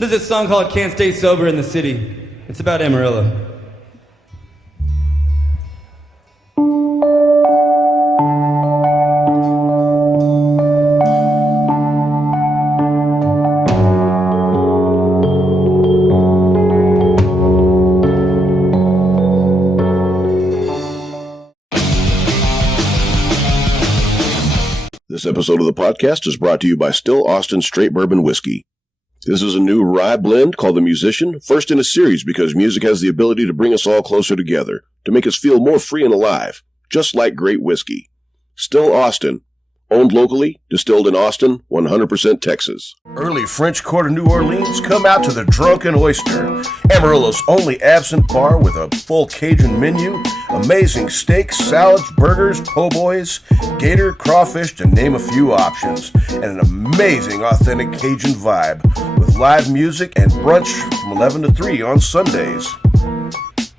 There's a song called Can't Stay Sober in the City. It's about Amarillo. This episode of the podcast is brought to you by Still Austin Straight Bourbon Whiskey. This is a new rye blend called The Musician, first in a series because music has the ability to bring us all closer together, to make us feel more free and alive, just like great whiskey. Still Austin, owned locally, distilled in Austin, 100% Texas. Early French Quarter New Orleans, come out to the Drunken Oyster, Amarillo's only absinthe bar with a full Cajun menu, amazing steaks, salads, burgers, po' boys, gator, crawfish, to name a few options, and an amazing authentic Cajun vibe with live music and brunch from 11 to 3 on Sundays.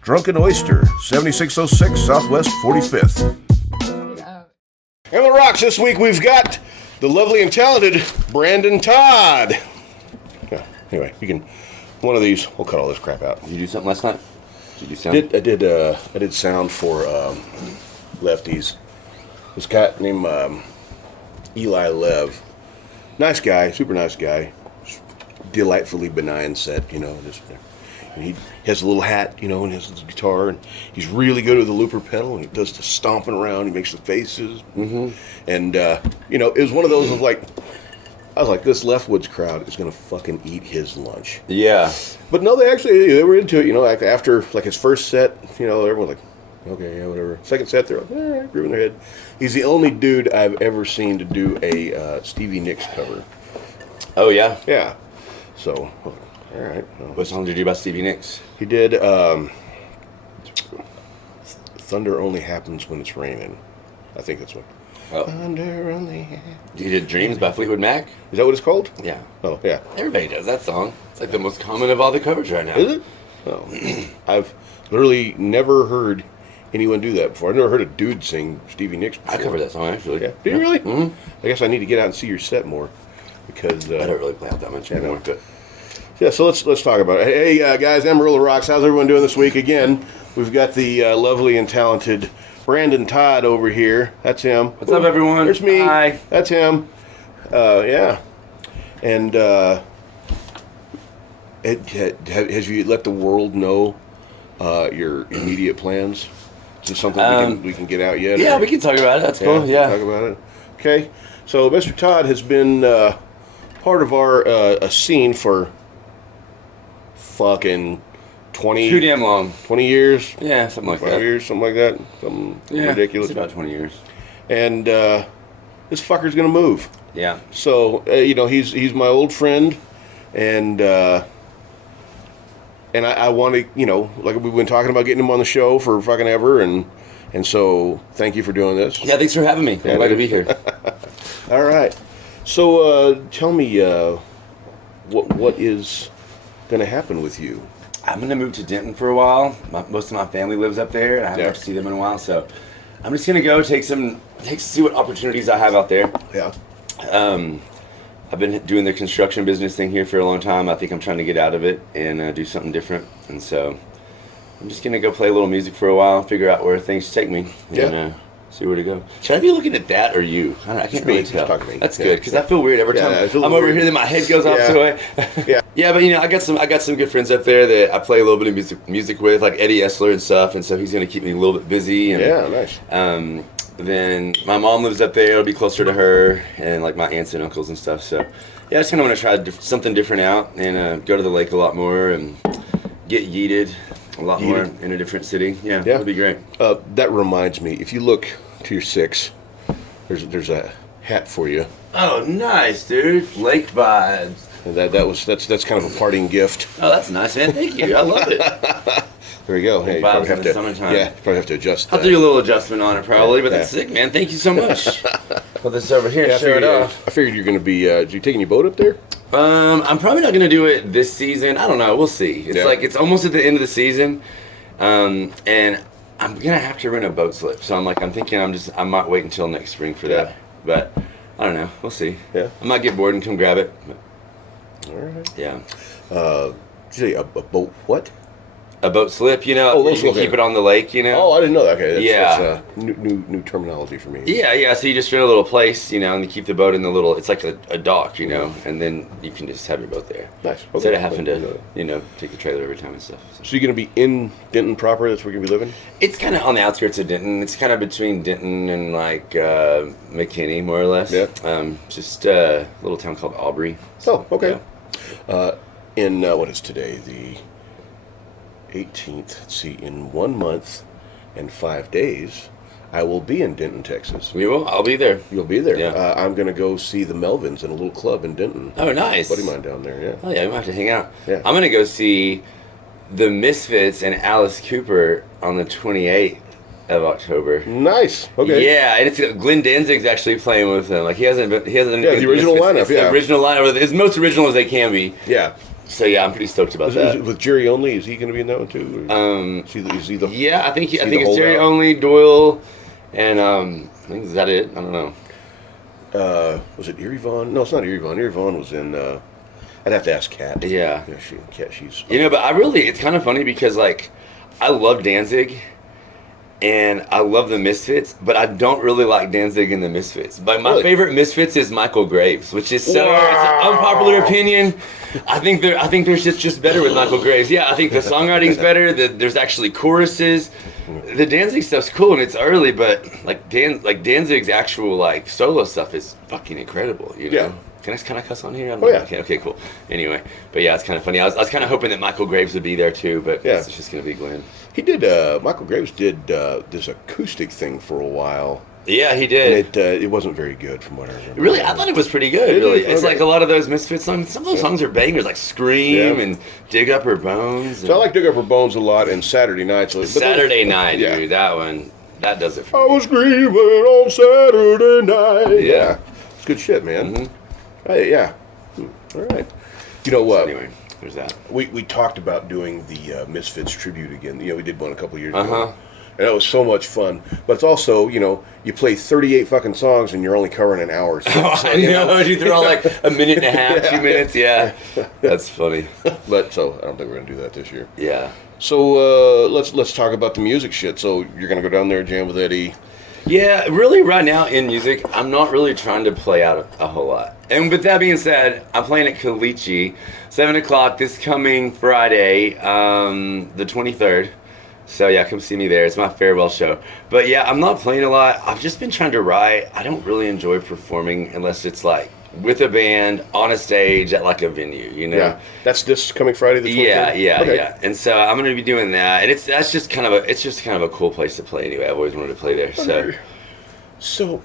Drunken Oyster, 7606 Southwest 45th. And the rocks this week, we've got the lovely and talented Brandon Todd. Yeah, anyway, you can, one of these, we'll cut all this crap out. Did you do something last night? Did you do sound? I did sound for Lefties. This guy named Eli Lev. Nice guy, super nice guy. Delightfully benign set, you know. And he has a little hat, you know, and has his guitar, and he's really good with the looper pedal, and he does the stomping around, he makes the faces. Mm-hmm. And, you know, it was one of those of like, I was like, this Leftwoods crowd is going to fucking eat his lunch. Yeah. But no, they were into it, you know, like after like his first set, you know, everyone's like, okay, yeah, whatever. Second set, they're like, all right, grooving their head. He's the only dude I've ever seen to do a Stevie Nicks cover. Oh, yeah? Yeah. So, all right. Well, what song did you do about Stevie Nicks? He did Thunder Only Happens When It's Raining. I think that's what. Oh. Thunder Only Happens. You did Dreams by Fleetwood Mac? Is that what it's called? Yeah. Oh, yeah. Everybody does that song. It's like the most common of all the covers right now. Is it? Oh. I've literally never heard anyone do that before. I've never heard a dude sing Stevie Nicks before. I covered that song, actually. Yeah. Did you really? Mm-hmm. I guess I need to get out and see your set more. Because I don't really play out that much anymore. But yeah, so let's talk about it. Hey, guys, Amarillo rocks. How's everyone doing this week? Again, we've got the lovely and talented Brandon Todd over here. That's him. What's up, everyone? There's me. Hi. That's him. Yeah. And have you let the world know your immediate plans? Is this something we can get out yet? Yeah, we can talk about it. That's cool. Yeah. Talk about it. Okay. So Mr. Todd has been part of our scene for fucking 20... Too damn long. 20 years? Yeah, something like 5 that. years, something like that. Something ridiculous. It's about 20 years. And this fucker's gonna move. Yeah. So, you know, he's my old friend, and I want to, you know, like we've been talking about getting him on the show for fucking ever, and so thank you for doing this. Yeah, thanks for having me. I'm glad to be here. All right. So tell me what is going to happen with you? I'm going to move to Denton for a while. Most of my family lives up there, and I haven't got to see them in a while, so I'm just going to go see what opportunities I have out there. Yeah. I've been doing the construction business thing here for a long time. I think I'm trying to get out of it and do something different, and so I'm just going to go play a little music for a while, figure out where things take me, and see where to go. Should I be looking at that or you? I can't really tell. That's good, because I feel weird every time I'm over here. Then my head goes opposite way. Yeah, but you know, I got some good friends up there that I play a little bit of music with, like Eddie Essler and stuff, and so he's gonna keep me a little bit busy. And, yeah, nice. Then my mom lives up there. It'll be closer to her, and like my aunts and uncles and stuff. So yeah, I just kind of want to try something different out and go to the lake a lot more and get yeeted a lot more in a different city. Yeah, it'll be great. That reminds me, if you look to your 6, there's a hat for you. Oh, nice, dude. Lake vibes. And that's kind of a parting gift. Oh, that's nice, man. Thank you. I love it. There you go. Hey, you probably have to, summertime. Yeah, probably have to adjust that. I'll do a little adjustment on it probably, but that's sick, man. Thank you so much. Put this over here and show it off. I figured you're going to be, you taking your boat up there? I'm probably not going to do it this season. I don't know. We'll see. It's like, it's almost at the end of the season. And I'm going to have to rent a boat slip. So I'm thinking I might wait until next spring for that. But I don't know. We'll see. Yeah. I might get bored and come grab it. But All right. Yeah. Did you say a boat what? A boat slip, you know, boat you slip, can keep okay. it on the lake, you know. Oh, I didn't know that. Okay, Yeah. that's new terminology for me. Yeah. So you just rent a little place, you know, and you keep the boat in the little. It's like a dock, you know, and then you can just have your boat there. Nice. Okay. Instead of having to, you know, take the trailer every time and stuff. So you're going to be in Denton proper? That's where you're going to be living? It's kind of on the outskirts of Denton. It's kind of between Denton and like McKinney, more or less. Yeah. Just a little town called Aubrey. Oh, okay. Yeah. In what is today? The 18th. Let's see. In 1 month and 5 days, I will be in Denton, Texas. You will? I'll be there. You'll be there. Yeah. I'm going to go see the Melvins in a little club in Denton. Oh, nice. Buddy of mine down there. Yeah. Oh yeah, we might have to hang out. Yeah. I'm gonna go see the Misfits and Alice Cooper on the 28th of October. Nice. Okay. Yeah, and it's Glenn Danzig's actually playing with them. Like he hasn't. Yeah, the original lineup. The original lineup. It's most original as they can be. Yeah. So yeah, I'm pretty stoked about Is that. it with Jerry Only? Is he going to be in that one too? Is he the? Yeah, I think is he it's the Jerry holdout? Only, Doyle, and I think is that it. I don't know. Was it Erie Vaughn? No, it's not Erie Vaughn. Erie Vaughn was in. I'd have to ask Kat. Yeah. Kat. She's. You know, but it's kind of funny because like I love Danzig. And I love the Misfits, but I don't really like Danzig and the Misfits. But my favorite Misfits is Michael Graves, which is it's an unpopular opinion. I think there's just better with Michael Graves. Yeah, I think the songwriting's better. There's actually choruses. The Danzig stuff's cool and it's early, but like Danzig's actual like solo stuff is fucking incredible. You know? Yeah. Can I kind of cuss on here? Oh, yeah. Okay, cool. Anyway, but yeah, it's kind of funny. I was kind of hoping that Michael Graves would be there too, but Yeah. it's just gonna be Glenn. He did. Michael Graves did this acoustic thing for a while. Yeah, he did. And it wasn't very good, from what I remember. Really, I thought it was pretty good. It Really, is? it's Okay. like a lot of those Misfits songs. Some of those songs are bangers, like "Scream" Yeah. and "Dig Up Her Bones." So I like Dig Up Her Bones a lot and Saturday Nights. Saturday Night, Yeah. dude. That one, that does it I for me. was grieving on Saturday night. Yeah. It's good shit, man. Mm-hmm. Yeah. All right. You know what? Anyway, there's that. We talked about doing the Misfits tribute again. You know, we did one a couple of years Uh-huh. ago. And that was so much fun. But it's also, you know, you play 38 fucking songs and you're only covering an hour. So, I know, dude. They're all like a minute and a half, 2 minutes. Yeah, that's funny. But so I don't think we're gonna do that this year. Yeah. So let's talk about the music shit. So you're gonna go down there, jam with Eddie. Yeah, really right now in music, I'm not really trying to play out a whole lot. And with that being said, I'm playing at Caliche, 7 o'clock this coming Friday, the 23rd. So yeah, come see me there. It's my farewell show. But yeah, I'm not playing a lot. I've just been trying to write. I don't really enjoy performing unless it's like with a band on a stage at like a venue, you know? Yeah, that's this coming Friday the 23rd? Yeah. And so I'm going to be doing that, and it's just kind of a cool place to play anyway. I've always wanted to play there. So,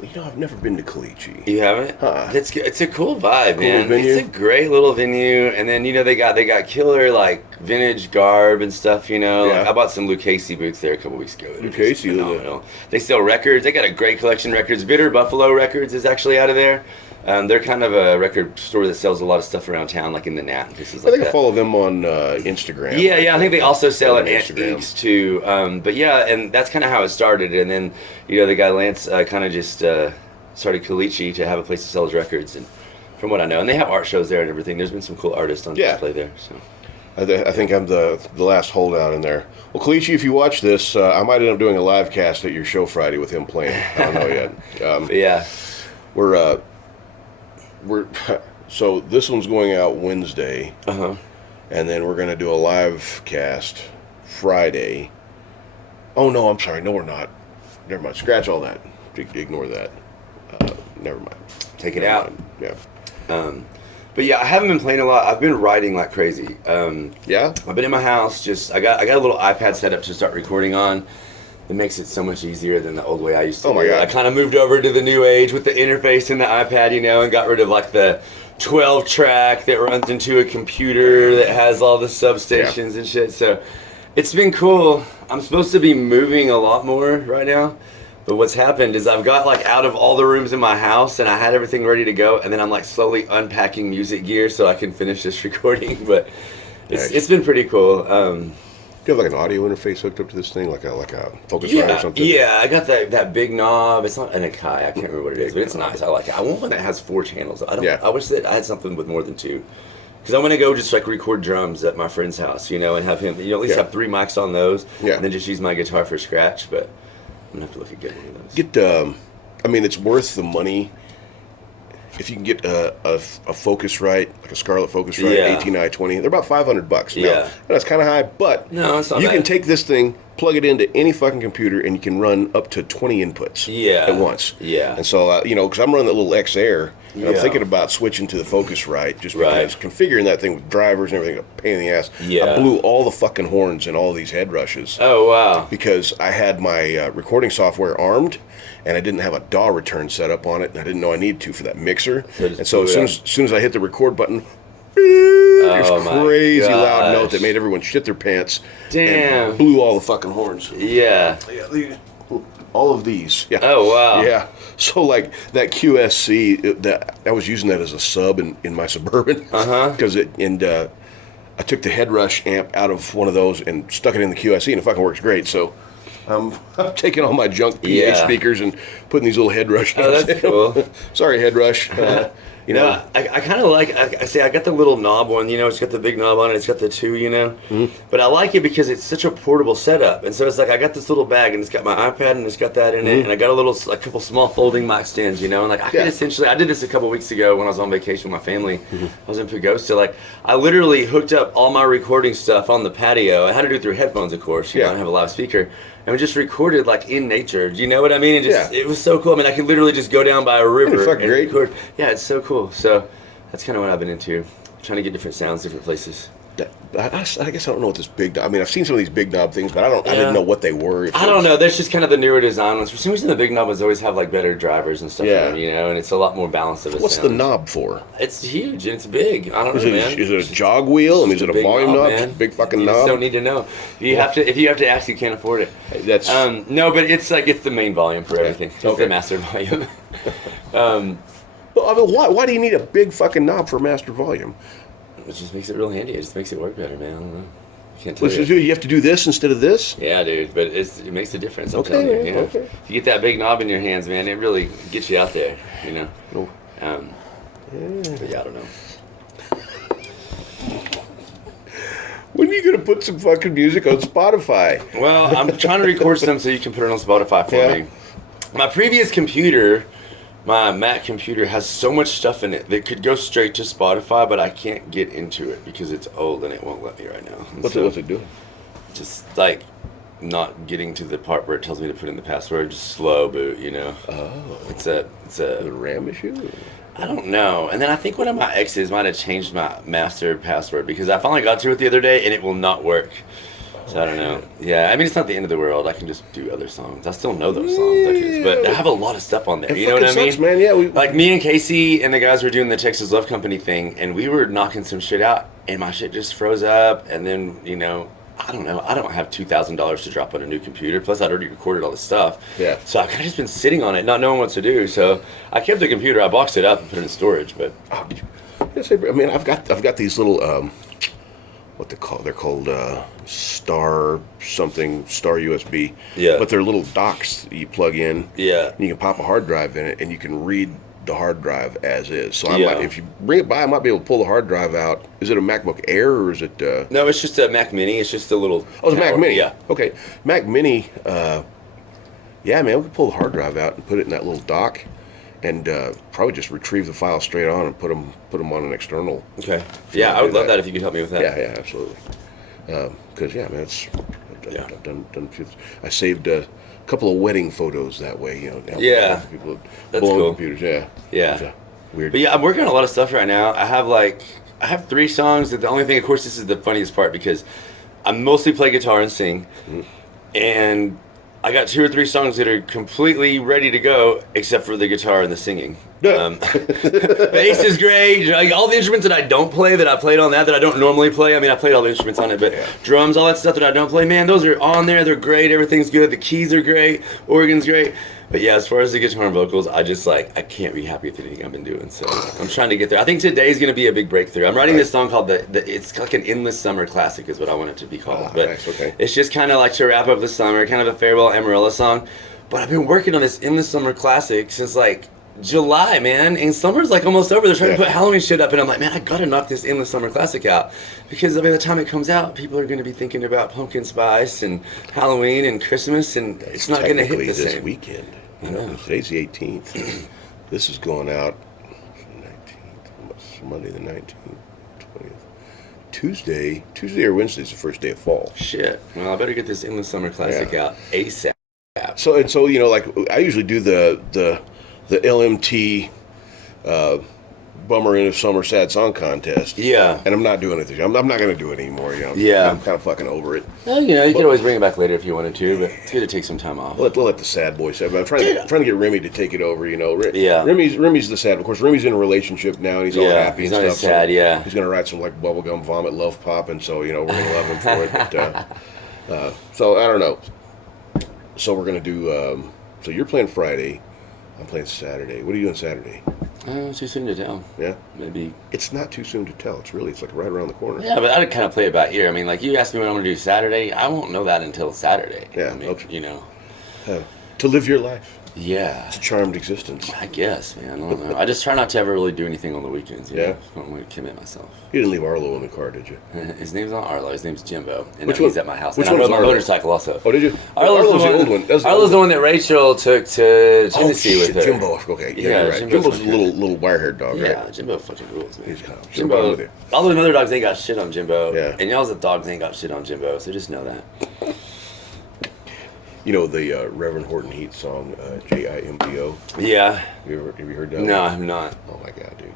you know, I've never been to Caliche. You haven't? It's a cool vibe, man. venue? It's a great little venue, and then you know they got killer like vintage garb and stuff. You know, Yeah. like, I bought some Lucchese boots there a couple weeks ago. They're just Lucchese, phenomenal. They sell records. They got a great collection of records. Bitter Buffalo Records is actually out of there. They're kind of a record store that sells a lot of stuff around town, like in the Nat and places I like think that. I follow them on Instagram. Yeah, I think they also sell On at Instagram. Eeks too. But yeah, and that's kind of how it started. And then, you know, the guy Lance kind of just started Caliche to have a place to sell his records. And from what I know, and they have art shows there and everything. There's been some cool artists on display there. So I think I'm the last holdout in there. Well, Caliche, if you watch this, I might end up doing a live cast at your show Friday with him playing. I don't know yet. but yeah, We're so this one's going out Wednesday, and then we're gonna do a live cast Friday. Oh no, I'm sorry. No, we're not. Never mind. Scratch all that. Ignore that. Never mind. take it Never out. mind. Yeah. But yeah, I haven't been playing a lot. I've been writing like crazy. Yeah. I've been in my house. I got a little iPad set up to start recording on. It makes it so much easier than the old way I used to. Oh my God. I kind of moved over to the new age with the interface in the iPad, you know, and got rid of like the 12 track that runs into a computer that has all the substations and shit. So it's been cool. I'm supposed to be moving a lot more right now. But what's happened is I've got like out of all the rooms in my house and I had everything ready to go. And then I'm like slowly unpacking music gear so I can finish this recording. But it's been pretty cool. Do you have like an audio interface hooked up to this thing, like a Focusrite or something? Yeah, I got that big knob. It's not an Akai, I can't remember what it is, but it's nice. I like it. I want one that has 4 channels. I wish that I had something with more than 2. Because I want to go just like record drums at my friend's house, and have him, at least have 3 mics on those, and then just use my guitar for scratch. But I'm gonna have to look at getting one of those. It's worth the money if you can get a Focusrite, like a Scarlett Focusrite 18i20. They're about $500. Now, that's kind of high, but no, it's not you bad. can take this thing, plug it into any fucking computer, and you can run up to 20 inputs at once. Yeah. And so, because I'm running that little X-Air, and I'm thinking about switching to the Focusrite just because configuring that thing with drivers and everything, a pain in the ass. Yeah. I blew all the fucking horns in all these head rushes. Oh, wow. Because I had my recording software armed, and I didn't have a DAW return set up on it, and I didn't know I needed to for that mixer. And so as soon as I hit the record button, there's a crazy loud note that made everyone shit their pants. Damn. And blew all the fucking horns. Yeah. All of these. Yeah. Oh, wow. Yeah. So, like, that QSC, I was using that as a sub in my Suburban. Because I took the head rush amp out of one of those and stuck it in the QSC, and it fucking works great. So, I'm taking all my junk PA speakers and putting these little head rush amps in. That's cool. Sorry, head rush. I kind of like, I got the little knob one, it's got the big knob on it, it's got the 2, but I like it because it's such a portable setup, and so it's like, I got this little bag, and it's got my iPad, and it's got that in it, and I got a couple small folding mic stands, and like, I could essentially, I did this a couple weeks ago when I was on vacation with my family. I was in Pagosta, like, I literally hooked up all my recording stuff on the patio. I had to do it through headphones, of course, I don't have a loud speaker. And we just recorded like in nature. Do you know what I mean? It was so cool. I mean, I could literally just go down by a river and record. Yeah, it's so cool. So that's kind of what I've been into. Trying to get different sounds, different places. I guess I don't know what this big knob. I mean, I've seen some of these big knob things, but I didn't know what they were. I don't know. There's just kind of the newer design ones. For some reason, the big knob ones always have like better drivers and stuff. Yeah. And it's a lot more balanced of a What's sound. the knob for? It's huge and it's big. I don't know, man. Is it a jog wheel? I mean, is it a volume knob? Just a big fucking knob? You just don't need to know. If you have to ask, you can't afford it. That's no, but it's like it's the main volume for everything. It's the master volume. Well, I mean, why do you need a big fucking knob for a master volume? It just makes it real handy. It just makes it work better, man. I don't know. Can't tell you. You have to do this instead of this? Yeah, dude. But it makes a difference. I'm telling you. Okay. If you get that big knob in your hands, man, it really gets you out there. Cool. But yeah, I don't know. When are you going to put some fucking music on Spotify? Well, I'm trying to record some so you can put it on Spotify for me. My previous computer, my Mac computer, has so much stuff in it that could go straight to Spotify, but I can't get into it because it's old and it won't let me right now. What's it doing? Just like not getting to the part where it tells me to put in the password. Just slow boot, Oh. It's a RAM issue? I don't know. And then I think one of my exes might have changed my master password because I finally got to it the other day and it will not work. So I don't know. Yeah, I mean, it's not the end of the world. I can just do other songs. I still know those songs, but I have a lot of stuff on there. You know what I mean? Sucks, man. Yeah, like me and Casey and the guys were doing the Texas Love Company thing, and we were knocking some shit out, and my shit just froze up. And then I don't know. I don't have $2,000 to drop on a new computer. Plus, I'd already recorded all this stuff. Yeah. So I've kind of just been sitting on it, not knowing what to do. So I kept the computer. I boxed it up and put it in storage. But I mean, I've got these little what they're called Star USB. Yeah. But they're little docks that you plug in. Yeah. And you can pop a hard drive in it, and you can read the hard drive as is. So if you bring it by, I might be able to pull the hard drive out. Is it a MacBook Air or is it? No, it's just a Mac Mini. It's just a little. Oh, it's a Mac Mini. Yeah. Okay, Mac Mini. Yeah, man, we could pull the hard drive out and put it in that little dock, and probably just retrieve the file straight on and put them on an external. Okay. Yeah, I would love that if you could help me with that. Yeah, absolutely. Because man, I've done. I saved a couple of wedding photos that way, people that's blowing cool. computers. Yeah. Weird. But yeah, I'm working on a lot of stuff right now. I have 3 songs. The only thing, of course, this is the funniest part because I mostly play guitar and sing, and I got 2 or 3 songs that are completely ready to go, except for the guitar and the singing. Bass is great. Like, all the instruments that I don't play, that I played on that I don't normally play. I mean, I played all the instruments on it, but drums, all that stuff that I don't play, man, those are on there. They're great. Everything's good. The keys are great. Organ's great. But yeah, as far as the guitar and vocals, I can't be happy with anything I've been doing. So I'm trying to get there. I think today's going to be a big breakthrough. I'm writing this song called it's like an endless summer classic is what I want it to be called. But nice, okay. It's just kind of like to wrap up the summer, kind of a farewell Amarillo song. But I've been working on this endless summer classic since like July, man, and summer's like almost over. They're trying to put Halloween shit up, and I'm like, man, I gotta knock this endless summer classic out, because by the time it comes out, people are gonna be thinking about pumpkin spice and Halloween and Christmas, and it's not gonna hit the this same. weekend. You know, today's the 18th. This is going out 19th, Monday the 19th, 20th. Tuesday or Wednesday's the first day of fall. Shit. Well, I better get this endless summer classic out ASAP. So you know, like I usually do the LMT Bummer in a Summer Sad Song contest. Yeah. And I'm not doing it this year. I'm not going to do it anymore. You know. Yeah. I'm kind of fucking over it. Well, you know, you could always bring it back later if you wanted to, but it's good to take some time off. Let the sad boy say. I'm trying to get Remy to take it over. You know. Yeah. Remy's the sad. Of course, Remy's in a relationship now, and he's all happy and stuff. Sad. Yeah. He's going to write some like bubblegum vomit love pop, and so you know we're going to love him for it. But, so I don't know. So we're going to do. So you're playing Friday. I'm playing Saturday. What are you doing Saturday? Too soon to tell. Yeah? Maybe. It's not too soon to tell. It's like right around the corner. Yeah, but I'd kind of play it by ear. I mean, like, you asked me what I'm going to do Saturday. I won't know that until Saturday. Yeah. I mean, Okay. You know. To live your life. Yeah. It's a charmed existence. I guess, man. I don't know. I just try not to ever really do anything on the weekends. You know? I don't want to commit myself. You didn't leave Arlo in the car, did you? His name's not Arlo. His name's Jimbo. And Which one? He's at my house. Which and one I is rode my Arlo? motorcycle also. Oh, did you? Arlo's the old one. Arlo's the one that Rachel took to Tennessee with her. Jimbo. Okay. Yeah, you're right. Jimbo's a little wire-haired dog, right? Yeah, Jimbo fucking rules, man. Jimbo. All those other dogs ain't got shit on Jimbo. Yeah. And y'all's dogs ain't got shit on Jimbo, so just know that. You know the Reverend Horton Heat song, Jimbo? Yeah. Have you heard that? No, I'm not. Oh my god, dude.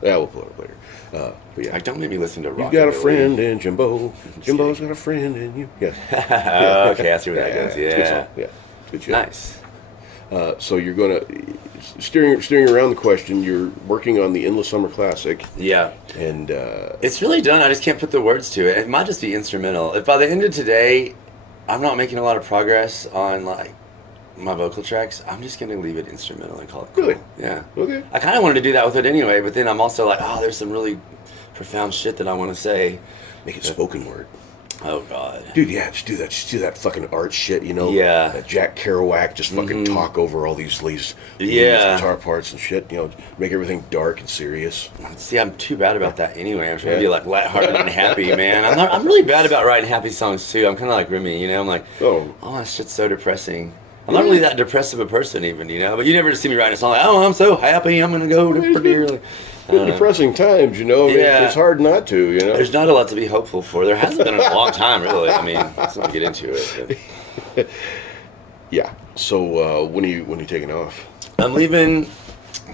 Yeah, we'll pull it up later. But yeah. Like, don't make me listen to rock. You've got a friend in Jimbo. Jimbo's got a friend in you. Yeah. Okay, I see where that goes. Yeah. Good song. Yeah. Good shit. Nice. So you're gonna steering around the question. You're working on the Endless Summer Classic. Yeah. And it's really done. I just can't put the words to it. It might just be instrumental. If by the end of today, I'm not making a lot of progress on like my vocal tracks, I'm just gonna leave it instrumental and call it cool. Really? Yeah. Okay. I kind of wanted to do that with it anyway, but then I'm also like, oh, there's some really profound shit that I want to say. Make it spoken word. Oh God. Dude, yeah, just do that. Just do that fucking art shit, you know? Yeah. That Jack Kerouac just fucking talk over all these guitar parts and shit. You know, make everything dark and serious. See, I'm too bad about that anyway. I'm trying to be like lighthearted and happy, man. I'm really bad about writing happy songs too. I'm kind of like Remy, you know. I'm like, oh, that shit's so depressing. I'm not really that depressive a person, even, you know. But you never just see me writing a song like, oh, I'm so happy, I'm gonna go to pretty early. Depressing times, you know. I mean, it's hard not to, you know. There's not a lot to be hopeful for. There hasn't been in a long time, really. I mean, let's not get into it. But. Yeah. So when are you taking off? I'm leaving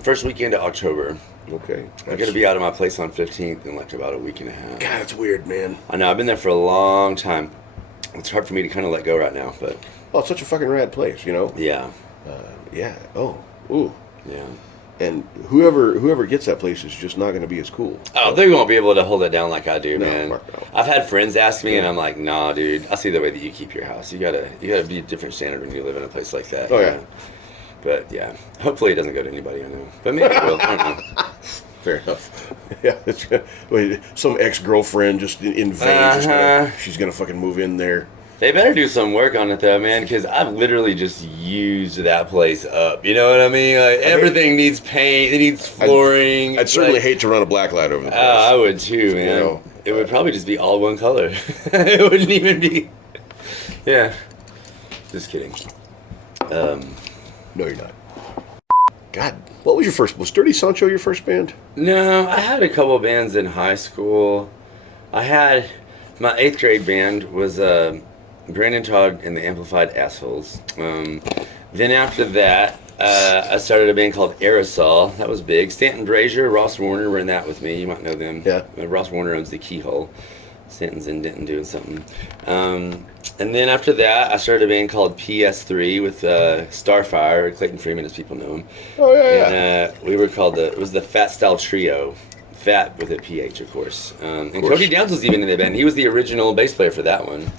first weekend of October. Okay. I'm gonna be out of my place on 15th in like about a week and a half. God, that's weird, man. I know. I've been there for a long time. It's hard for me to kind of let go right now, but. Oh, it's such a fucking rad place, you know. Yeah. Yeah. Oh. Ooh. Yeah. And whoever gets that place is just not going to be as cool. Oh, they won't be able to hold it down like I do, man. No. I've had friends ask me, and I'm like, nah, dude. I see the way that you keep your house. You gotta be a different standard when you live in a place like that. Oh yeah. But yeah, hopefully it doesn't go to anybody I know. But maybe it will. I don't know. Fair enough. Yeah, some ex-girlfriend just in vain. She's gonna fucking move in there. They better do some work on it though, man, because I've literally just used that place up. You know what I mean? Like everything needs paint, it needs flooring. I'd certainly hate to run a black light over the place. I would too, man. You know, it would probably just be all one color. It wouldn't even be. Yeah. Just kidding. No, you're not. God, what was your first? Was Dirty Sancho your first band? No, I had a couple bands in high school. I had my 8th grade band was Brandon, Todd, and the Amplified Assholes. Then after that, I started a band called Aerosol. That was big. Stanton Brazier, Ross Warner were in that with me. You might know them. Yeah. Ross Warner owns the Keyhole. Stanton's in Denton doing something. And then after that, I started a band called PS3 with Starfire, Clayton Freeman, as people know him. Oh, yeah, And we were called it was the Fat Style Trio. Fat with a PH, of course. And Cody Downs was even in the band. He was the original bass player for that one.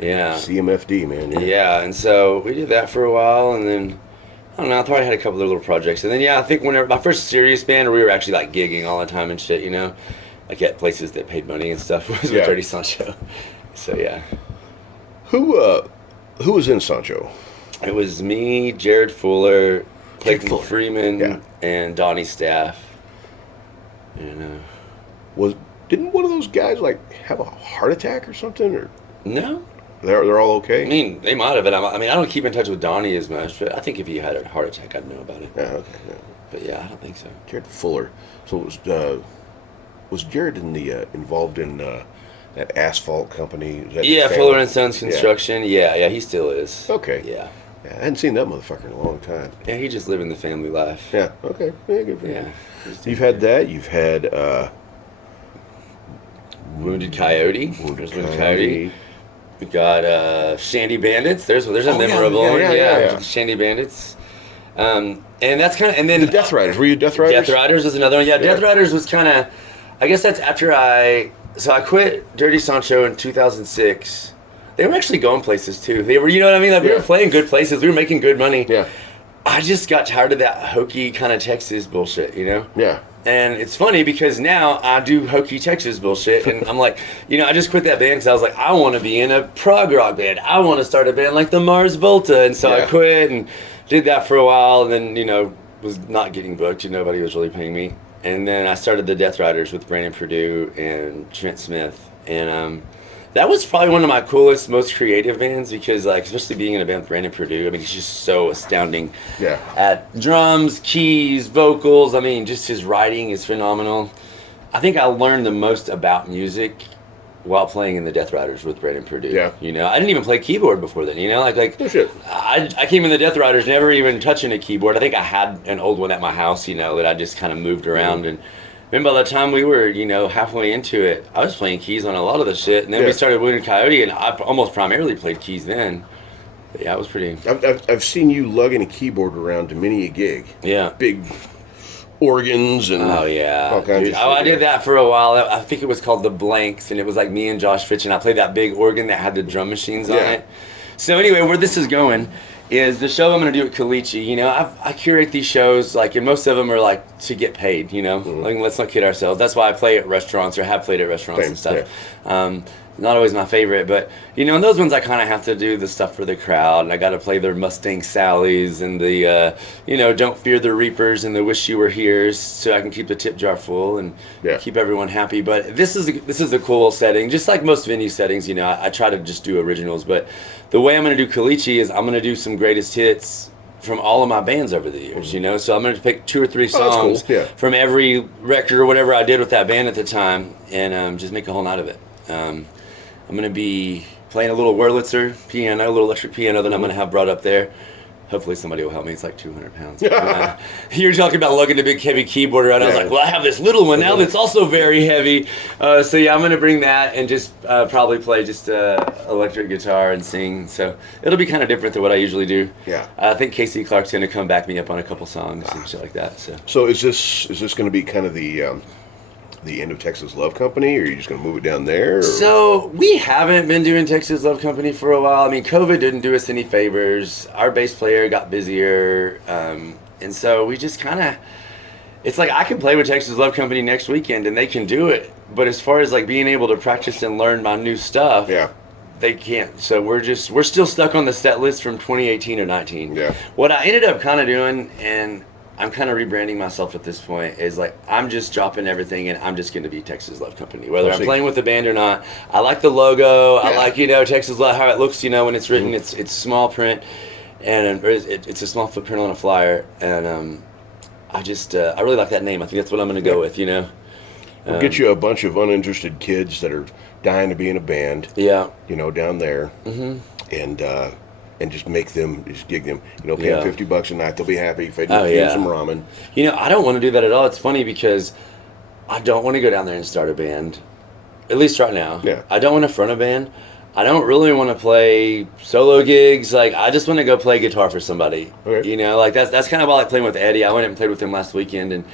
Yeah. CMFD, man. Yeah, and so we did that for a while, and then, I don't know, I thought I had a couple of little projects. And then, I think whenever my first serious band, we were actually, like, gigging all the time and shit, like at places that paid money and stuff, was with Dirty Sancho. So, yeah. Who was in Sancho? It was me, Jared Fuller, Clayton Freeman, and Donnie Staff. And, didn't one of those guys, like, have a heart attack or something? Or no. They're all okay? I mean, they might have. I don't keep in touch with Donnie as much, but I think if he had a heart attack, I'd know about it. Yeah, okay. Yeah. But yeah, I don't think so. Jared Fuller. So it was Jared involved in that asphalt company? Fuller and Sons Construction. Yeah, he still is. Okay. Yeah. I hadn't seen that motherfucker in a long time. Yeah, he just living the family life. Yeah, okay. Yeah, good for you. Yeah. You've had that. You've had Wounded Coyote. Wounded Coyote. We got Shandy Bandits. There's a memorable one. Yeah. Shandy Bandits. And that's kind of, and then the Deathriders. Were you Deathriders? Deathriders was another one. Yeah, Deathriders was kind of, I guess that's after I quit Dirty Sancho in 2006. They were actually going places too. They were, you know what I mean? Like we were playing good places. We were making good money. Yeah. I just got tired of that hokey kind of Texas bullshit, Yeah. And it's funny because now I do hokey Texas bullshit, and I'm like, I just quit that band because I was like, I want to be in a prog rock band. I want to start a band like the Mars Volta, and so I quit and did that for a while, and then was not getting booked. Nobody was really paying me, and then I started the Deathriders with Brandon Perdue and Trent Smith, and that was probably one of my coolest, most creative bands because, like, especially being in a band with Brandon Perdue, I mean, he's just so astounding. Yeah. At drums, keys, vocals. I mean, just his writing is phenomenal. I think I learned the most about music while playing in the Deathriders with Brandon Perdue. Yeah. I didn't even play keyboard before then. Oh, shit. I came in the Deathriders never even touching a keyboard. I think I had an old one at my house, that I just kind of moved around and. And by the time we were, halfway into it, I was playing keys on a lot of the shit. And then we started Wounded Coyote, and I almost primarily played keys then. But yeah, it was pretty... I've seen you lugging a keyboard around to many a gig. Yeah. Big organs and all kinds of shit. I did that for a while. I think it was called The Blanks, and it was like me and Josh Fitch, and I played that big organ that had the drum machines on it. So anyway, where this is going... is the show I'm going to do at Caliche. I curate these shows, like, and most of them are, like, to get paid, Mm-hmm. Like, let's not kid ourselves. That's why I play at restaurants or have played at restaurants and stuff. Yeah. Not always my favorite, but, in those ones I kind of have to do the stuff for the crowd, and I got to play their Mustang Sallies and the, Don't Fear the Reapers and the Wish You Were Here so I can keep the tip jar full and keep everyone happy. But this is a cool setting, just like most venue settings, I try to just do originals, but the way I'm going to do Caliche is I'm going to do some greatest hits from all of my bands over the years, So I'm going to pick 2 or 3 songs from every record or whatever I did with that band at the time and just make a whole night of it. I'm going to be playing a little Wurlitzer piano, a little electric piano that I'm going to have brought up there. Hopefully somebody will help me. It's like 200 pounds. You're talking about lugging a big heavy keyboard around. I was like, well, I have this little one now that's also very heavy. So yeah, I'm going to bring that and just probably play just electric guitar and sing. So it'll be kind of different than what I usually do. Yeah. I think Casey Clark's going to come back me up on a couple songs and shit like that. So is this going to be kind of the end of Texas Love Company, or are you just going to move it down there? Or? So we haven't been doing Texas Love Company for a while. I mean, COVID didn't do us any favors. Our bass player got busier, and so we just kind of. It's like I can play with Texas Love Company next weekend, and they can do it. But as far as like being able to practice and learn my new stuff, they can't. So we're still stuck on the set list from 2018 or 19. Yeah. What I ended up kind of doing, and I'm kind of rebranding myself at this point, is like I'm just dropping everything and I'm just going to be Texas Love Company, whether I'm playing with the band or not. I like the logo. I like Texas Love, how it looks. When it's written, it's small print, and it's a small footprint on a flyer, and I really like that name. I think that's what I'm going to go with. We'll get you a bunch of uninterested kids that are dying to be in a band. Yeah. Down there, and just make them, just gig them, pay them $50 a night. They'll be happy if they do some ramen. I don't want to do that at all. It's funny because I don't want to go down there and start a band. at least right now. Yeah. I don't want to front a band. I don't really want to play solo gigs. Like, I just want to go play guitar for somebody. Okay. You know, like that's kind of why I like playing with Eddie. I went and played with him last weekend, and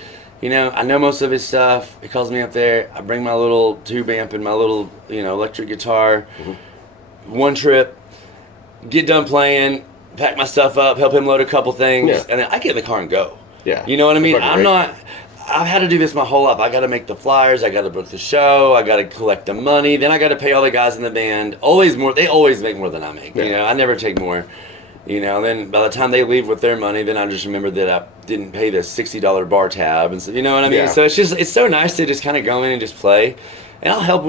you know, I know most of his stuff. He calls me up there. I bring my little tube amp and my little, you know, electric guitar. Mm-hmm. One trip, get done playing, pack my stuff up, help him load a couple things, and then I get in the car and go. Yeah. You know what I mean? I've had to do this my whole life. I got to make the flyers. I got to book the show. I got to collect the money. Then I got to pay all the guys in the band. Always more. They always make more than I make. Yeah. You know, I never take more. You know, then by the time they leave with their money, then I just remember that I didn't pay the $60 bar tab, and so you know what I mean. Yeah. So it's so nice to just kind of go in and just play, and I'll help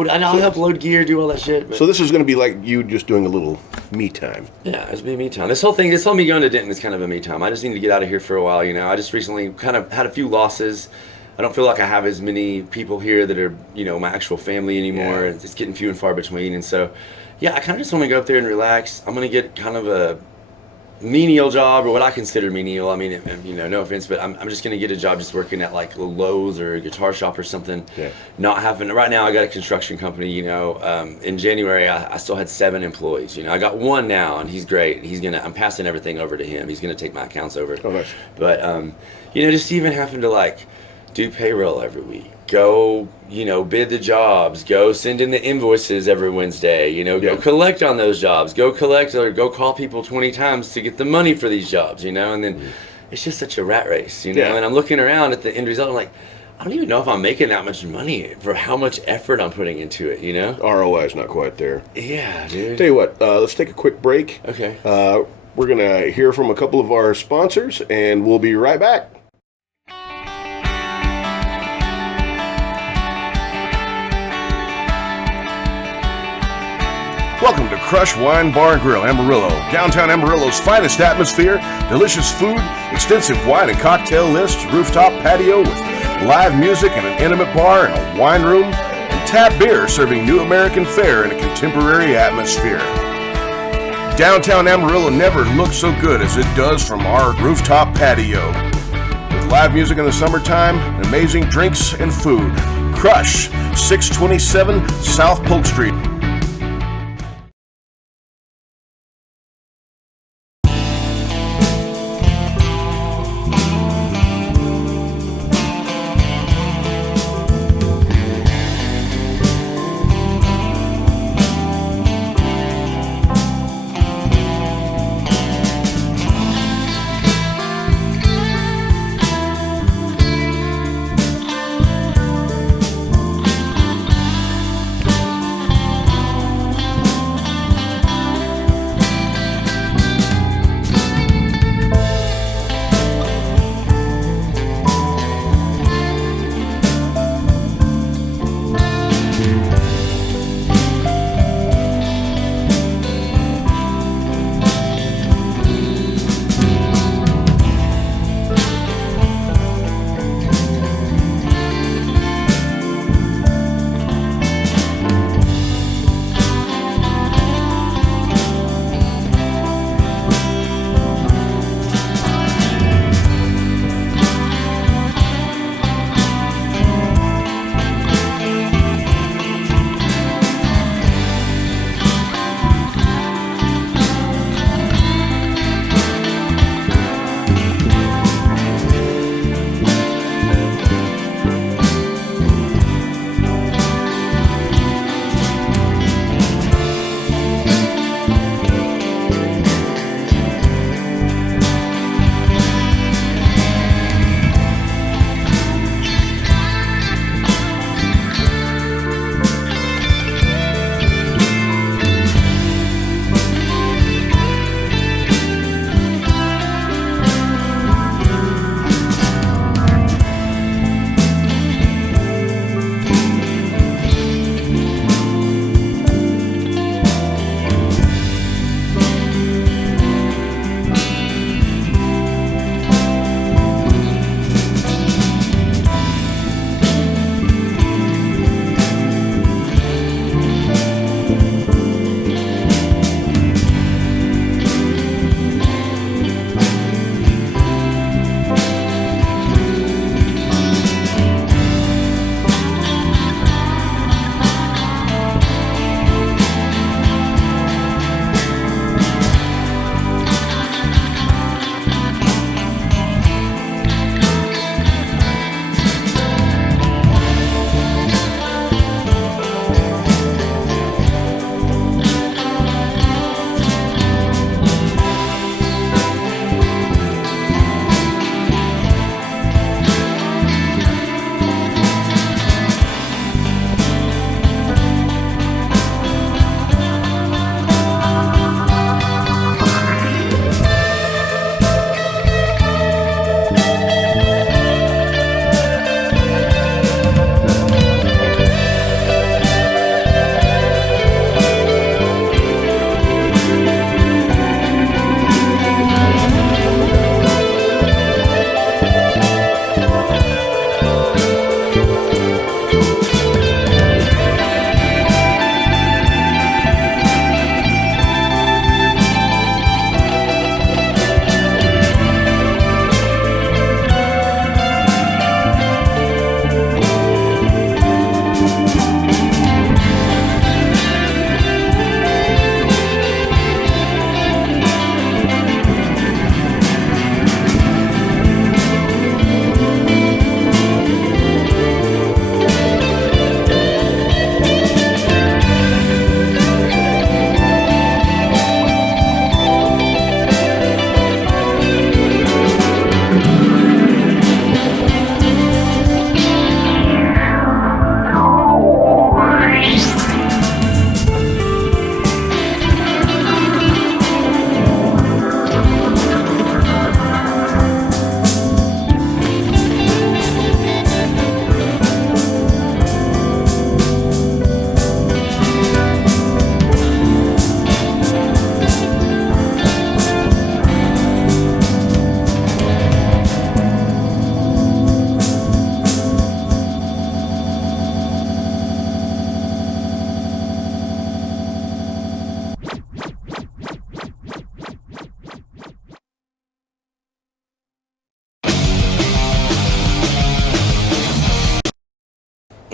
load gear, do all that shit. But So this is going to be like you just doing a little me time. yeah, it's been me time. This whole me going to Denton is kind of a me time. I just need to get out of here for a while. You know, I just recently kind of had a few losses. I don't feel like I have as many people here that are, you know, my actual family anymore. Yeah. It's getting few and far between. And so, yeah, I kind of just want to go up there and relax. I'm going to get kind of a menial job, or what I consider menial. I mean, you know, no offense, but I'm just going to get a job just working at like a Lowe's or a guitar shop or something. Yeah. Not having, right now I got a construction company, you know. In January, I still had 7 employees. You know, I got 1 now, and he's great. I'm passing everything over to him. He's going to take my accounts over. Oh, nice. But, you know, just even having to like do payroll every week, go, you know, bid the jobs, go send in the invoices every Wednesday, you know, go collect on those jobs, go collect or go call people 20 times to get the money for these jobs, you know, and then it's just such a rat race, you know, and I'm looking around at the end result, I'm like, I don't even know if I'm making that much money for how much effort I'm putting into it, you know? ROI is not quite there. Yeah, dude. Tell you what, let's take a quick break. Okay. We're going to hear from a couple of our sponsors, and we'll be right back. Welcome to Crushg Wine Bar and Grill, Amarillo. Downtown Amarillo's finest atmosphere, delicious food, extensive wine and cocktail lists, rooftop patio with live music and an intimate bar and a wine room, and tap beer serving new American fare in a contemporary atmosphere. Downtown Amarillo never looks so good as it does from our rooftop patio. With live music in the summertime, and amazing drinks and food. Crush, 627 South Polk Street.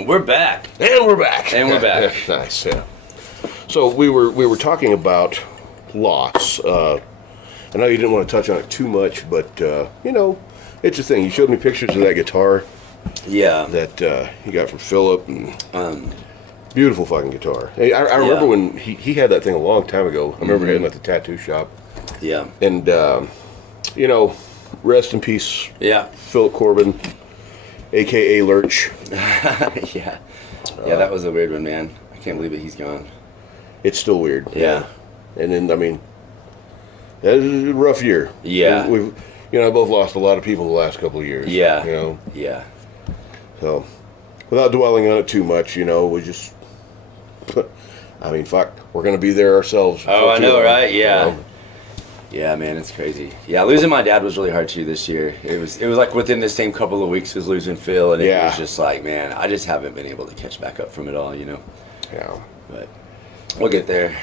we're back. And we're back. And we're back. Nice, yeah. So we were talking about loss. I know you didn't want to touch on it too much, but, you know, it's a thing. You showed me pictures of that guitar. Yeah. That you got from Philip. And, beautiful fucking guitar. I remember when he had that thing a long time ago. I remember him at the tattoo shop. Yeah. And, you know, rest in peace. Yeah. Philip Corbin, a.k.a. Lurch. Yeah. Yeah, that was a weird one, man. I can't believe it. He's gone. It's still weird. Yeah. And then, I mean, that was a rough year. Yeah. We've you know, both lost a lot of people the last couple of years. Yeah. You know? Yeah. So, without dwelling on it too much, you know, we just, I mean, fuck, we're going to be there ourselves. Oh, I know, right? Yeah. You know? Yeah, man, it's crazy. Yeah, losing my dad was really hard too this year. It was like within the same couple of weeks as losing Phil, and it was just like, man, I just haven't been able to catch back up from it all, you know? Yeah. But we'll get there.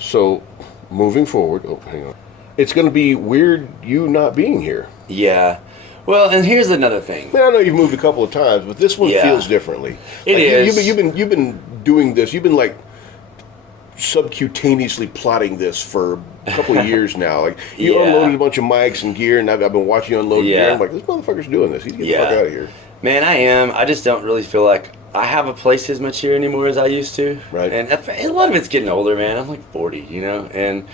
So, moving forward, oh, hang on. It's going to be weird you not being here. Yeah. Well, and here's another thing. I know you've moved a couple of times, but this one feels differently. It is. You've been doing this. You've been like subcutaneously plotting this for a couple of years now. Like you unloaded a bunch of mics and gear, and I've been watching you unload gear. I'm like, this motherfucker's doing this. He's getting the fuck out of here. Man, I am. I just don't really feel like I have a place as much here anymore as I used to. Right. And a lot of it's getting older, man. I'm like 40, you know, and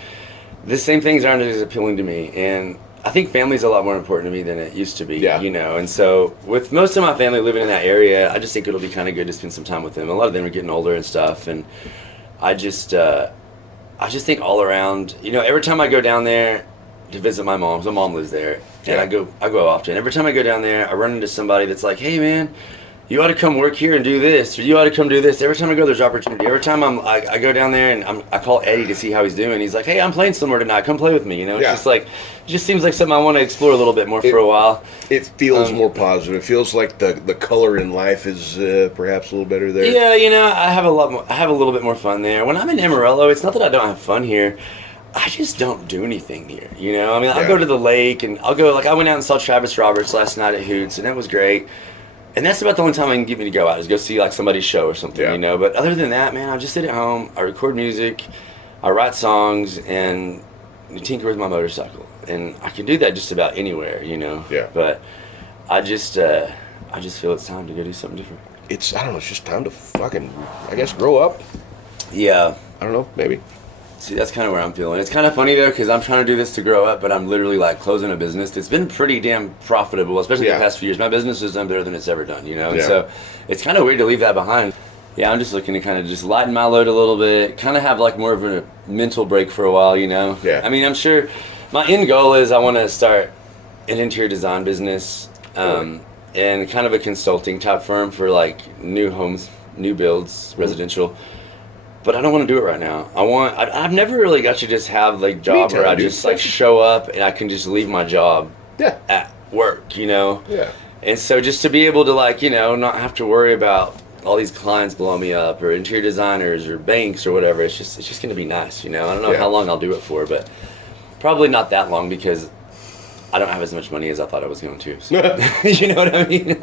the same things aren't as appealing to me. And I think family's a lot more important to me than it used to be, you know. And so with most of my family living in that area, I just think it'll be kind of good to spend some time with them. A lot of them are getting older and stuff, and I just think all around, you know, every time I go down there to visit my mom lives there, and I go often. Every time I go down there, I run into somebody that's like, hey, man, you ought to come work here and do this, or you ought to come do this. Every time I go, there's opportunity. Every time I go down there and I call Eddie to see how he's doing. He's like, hey, I'm playing somewhere tonight. Come play with me. You know, it's just like, it just seems like something I want to explore a little bit more for a while. It feels more positive. It feels like the color in life is perhaps a little better there. Yeah, you know, I have a little bit more fun there. When I'm in Amarillo, it's not that I don't have fun here. I just don't do anything here, you know? I mean, I'll go to the lake, and I went out and saw Travis Roberts last night at Hoots, and that was great. And that's about the only time I can get me to go out, is go see, like, somebody's show or something, you know? But other than that, man, I just sit at home, I record music, I write songs, and tinker with my motorcycle. And I can do that just about anywhere, you know? Yeah. But I just feel it's time to go do something different. I don't know, it's just time to fucking, I guess, grow up. Yeah. I don't know, maybe. See, that's kind of where I'm feeling. It's kind of funny, though, because I'm trying to do this to grow up, but I'm literally, like, closing a business that's been pretty damn profitable, especially the past few years. My business has done better than it's ever done, you know? And so it's kind of weird to leave that behind. Yeah, I'm just looking to kind of just lighten my load a little bit, kind of have, like, more of a mental break for a while, you know? Yeah. I mean, I'm sure my end goal is I want to start an interior design business and kind of a consulting type firm for, like, new homes, new builds, residential. But I don't want to do it right now. I've never really got to just have like job where I just like show up and I can just leave my job at work, you know? Yeah. And so just to be able to like, you know, not have to worry about all these clients blowing me up or interior designers or banks or whatever. It's just going to be nice, you know? I don't know how long I'll do it for, but probably not that long because I don't have as much money as I thought I was going to. So, you know what I mean?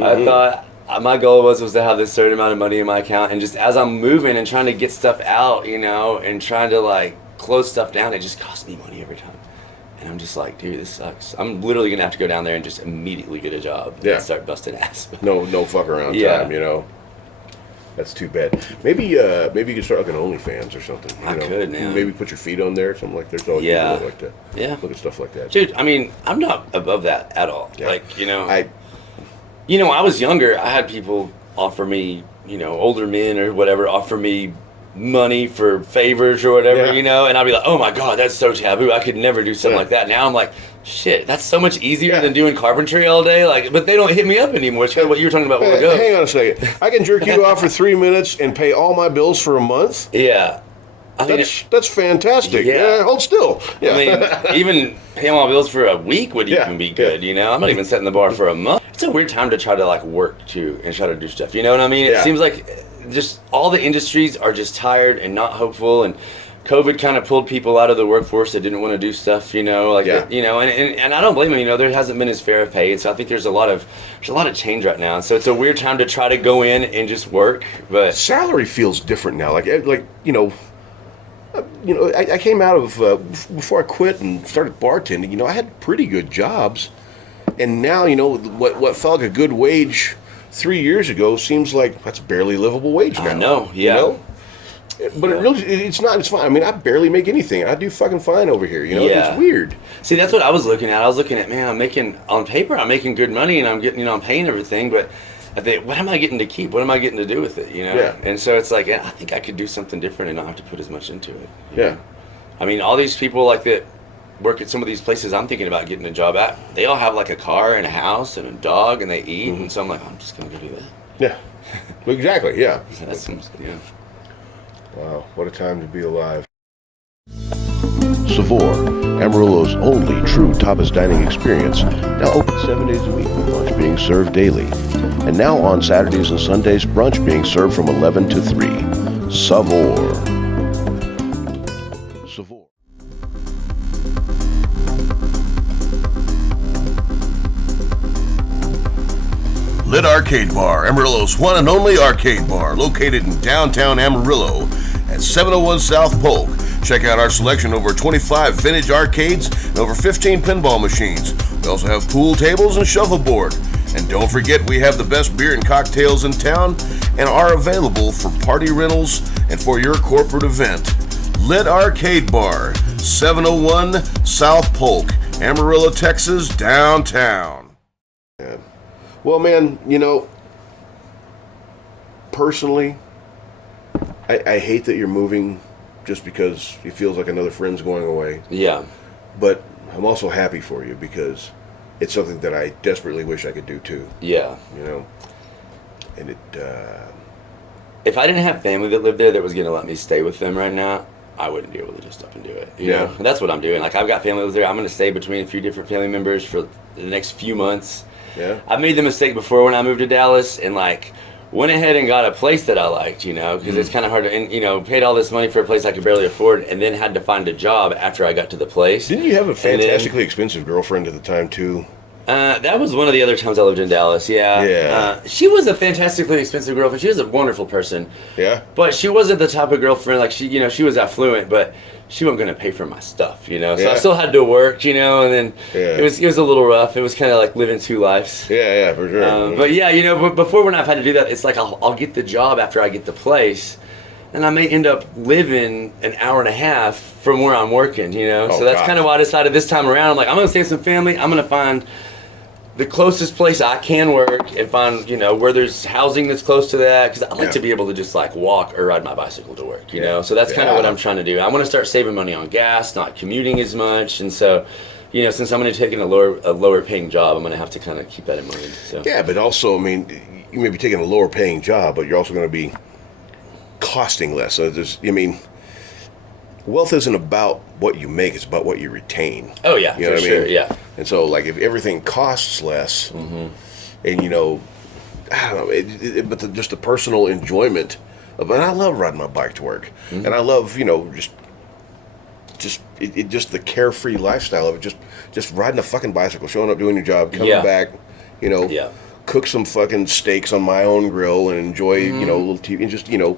I thought my goal was to have this certain amount of money in my account, and just as I'm moving and trying to get stuff out, you know, and trying to like close stuff down, it just costs me money every time. And I'm just like, dude, this sucks. I'm literally gonna have to go down there and just immediately get a job and start busting ass. No fuck around time, you know. That's too bad. Maybe you could start like an OnlyFans or something. I could, man. Maybe put your feet on there, something like that. There's always people that like to look at stuff like that. Dude, I mean, I'm not above that at all. Yeah. Like, you know, I was younger. I had people offer me, you know, older men or whatever, offer me money for favors or whatever, you know, and I'd be like, oh my God, that's so taboo. I could never do something like that. Now I'm like, shit, that's so much easier than doing carpentry all day. Like, but they don't hit me up anymore. It's kind of what you were talking about a while ago. Hang on a second. I can jerk you off for 3 minutes and pay all my bills for a month? Yeah. That's fantastic. Yeah. Hold still. Yeah. I mean, even paying my bills for a week would even be good, you know? I'm not even setting the bar for a month. It's a weird time to try to, like, work, too, and try to do stuff. You know what I mean? It seems like just all the industries are just tired and not hopeful, and COVID kind of pulled people out of the workforce that didn't want to do stuff, you know, like, Yeah. you know, and I don't blame them, you know, there hasn't been as fair of pay. And so I think there's a lot of change right now. And so it's a weird time to try to go in and just work, but Salary feels different now. Like I came out of before I quit and started bartending. You know, I had pretty good jobs, and now what felt like a good wage 3 years ago seems like that's a barely livable wage now. I know, yeah. You know? But it's not. It's fine. I mean, I barely make anything. I do fucking fine over here. You know, Yeah. It's weird. See, that's what I was looking at. I was looking at, man, on paper, I'm making good money, and I'm getting, I'm paying everything, but I think, what am I getting to keep? What am I getting to do with it? You know? Yeah. And so it's like, I think I could do something different and not have to put as much into it. Yeah. I mean, all these people like that work at some of these places I'm thinking about getting a job at, they all have like a car and a house and a dog, and they eat, and so I'm like, I'm just gonna go do that. Yeah. Exactly. Yeah. That's Wow, what a time to be alive. Savor, Amarillo's only true tapas dining experience, now open 7 days a week with lunch being served daily. And now on Saturdays and Sundays, brunch being served from 11 to 3. Savor. Savor. Lit Arcade Bar, Amarillo's one and only arcade bar, located in downtown Amarillo at 701 South Polk. Check out our selection of over 25 vintage arcades and over 15 pinball machines. We also have pool tables and shuffleboard. And don't forget, we have the best beer and cocktails in town and are available for party rentals and for your corporate event. Lit Arcade Bar, 701 South Polk, Amarillo, Texas, downtown. Yeah. Well, man, personally, I hate that you're moving just because it feels like another friend's going away. Yeah. But I'm also happy for you because it's something that I desperately wish I could do too. Yeah. And if I didn't have family that lived there that was going to let me stay with them right now, I wouldn't be able to just up and do it. You know? And that's what I'm doing. Like, I've got family that lives there. I'm going to stay between a few different family members for the next few months. Yeah. I've made the mistake before when I moved to Dallas and went ahead and got a place that I liked, because it's kind of hard to, and paid all this money for a place I could barely afford, and then had to find a job after I got to the place. Didn't you have a fantastically expensive girlfriend at the time too? That was one of the other times I lived in Dallas. Yeah. Yeah. She was a fantastically expensive girlfriend. She was a wonderful person. Yeah. But she wasn't the type of girlfriend she was affluent, but she wasn't going to pay for my stuff, So I still had to work, and then it was a little rough. It was kind of like living two lives. Yeah, for sure. But yeah, but before when I've had to do that, it's like I'll get the job after I get the place, and I may end up living an hour and a half from where I'm working, So that's kind of why I decided this time around, I'm like, I'm going to stay with some family. I'm going to find the closest place I can work and find, where there's housing that's close to that. Because I like to be able to just walk or ride my bicycle to work, So that's kind of what I'm trying to do. I want to start saving money on gas, not commuting as much. And so, since I'm going to take a lower paying job, I'm going to have to kind of keep that in mind. So. Yeah, but also, you may be taking a lower paying job, but you're also going to be costing less. So wealth isn't about what you make, it's about what you retain. Oh, yeah, you know for sure, yeah. And so, if everything costs less, and, I don't know, but just the personal enjoyment of, and I love riding my bike to work, and I love, just the carefree lifestyle of it, just riding a fucking bicycle, showing up, doing your job, coming back, cook some fucking steaks on my own grill and enjoy, a little TV and just, Yeah. And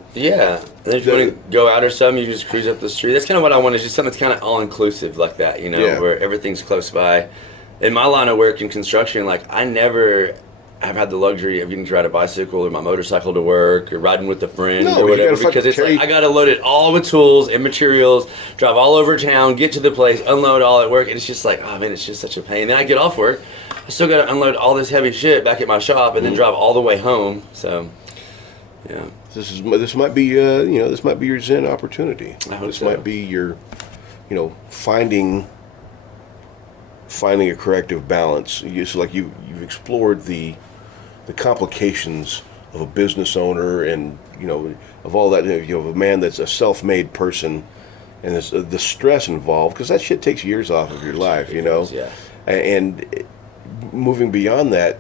then if you want to go out or something, you just cruise up the street. That's kind of what I want, is just something that's kind of all-inclusive like that, where everything's close by. In my line of work in construction, I never have had the luxury of getting to ride a bicycle or my motorcycle to work or riding with a friend or whatever, because it's I got to load it all with tools and materials, drive all over town, get to the place, unload all at work, and it's just oh man, it's just such a pain. Then I get off work, I still got to unload all this heavy shit back at my shop and then drive all the way home. So, yeah. This might be your Zen opportunity. I hope this might be your, finding a corrective balance. You've explored the complications of a business owner and of all that, of a man that's a self-made person, and the stress involved, because that shit takes years off of your life, Yeah. And moving beyond that,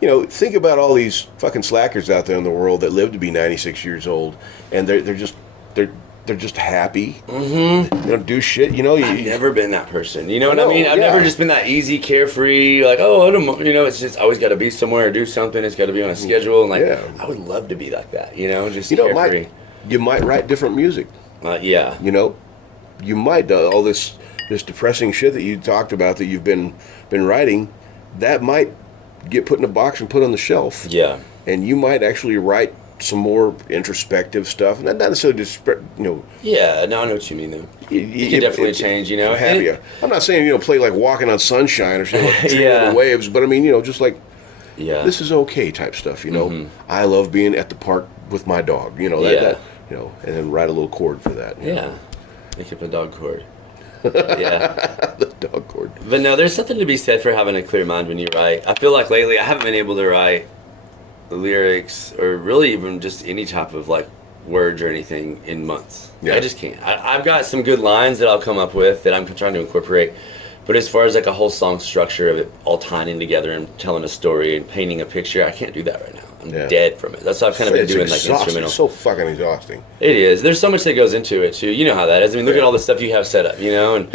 think about all these fucking slackers out there in the world that live to be 96 years old, and they're they're just happy. Mm-hmm. They don't do shit. You know, I've never been that person. You know what I mean? I've never just been that easy, carefree. Like, I don't, it's just always got to be somewhere or do something. It's got to be on a schedule. And I would love to be like that. You know, just carefree. You might write different music. Yeah. You know, you might all this depressing shit that you talked about that you've been writing, that might get put in a box and put on the shelf. Yeah. And you might actually write some more introspective stuff. Not necessarily just, Yeah, no, I know what you mean, though. You can definitely change, you know. I'm not saying, play like Walking on Sunshine or something like the Waves, but I mean, just like, this is okay type stuff, you know. Mm-hmm. I love being at the park with my dog, that and then write a little chord for that. Yeah. Make up a dog chord. Yeah. The dog chord. But no, there's something to be said for having a clear mind when you write. I feel like lately I haven't been able to write lyrics or really even just any type of like words or anything in months. Yeah. I just can't. I've got some good lines that I'll come up with that I'm trying to incorporate. But as far as like a whole song structure of it all tying in together and telling a story and painting a picture, I can't do that right now. I'm dead from it. That's what I've kind of been doing, like instrumental. It's so fucking exhausting. It is. There's so much that goes into it too. You know how that is. I mean, look at all the stuff you have set up. And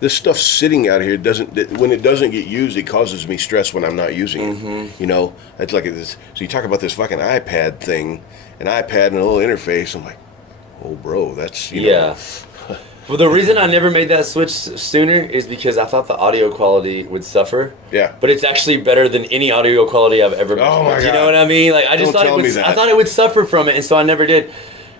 this stuff sitting out here when it doesn't get used, it causes me stress when I'm not using it. Mm-hmm. It's like this. So you talk about this fucking iPad thing, an iPad and a little interface. I'm like, oh, bro, that's yeah. Well, the reason I never made that switch sooner is because I thought the audio quality would suffer. Yeah. But it's actually better than any audio quality I've ever made. Oh my God. You know what I mean? Like I thought it would suffer from it, and so I never did.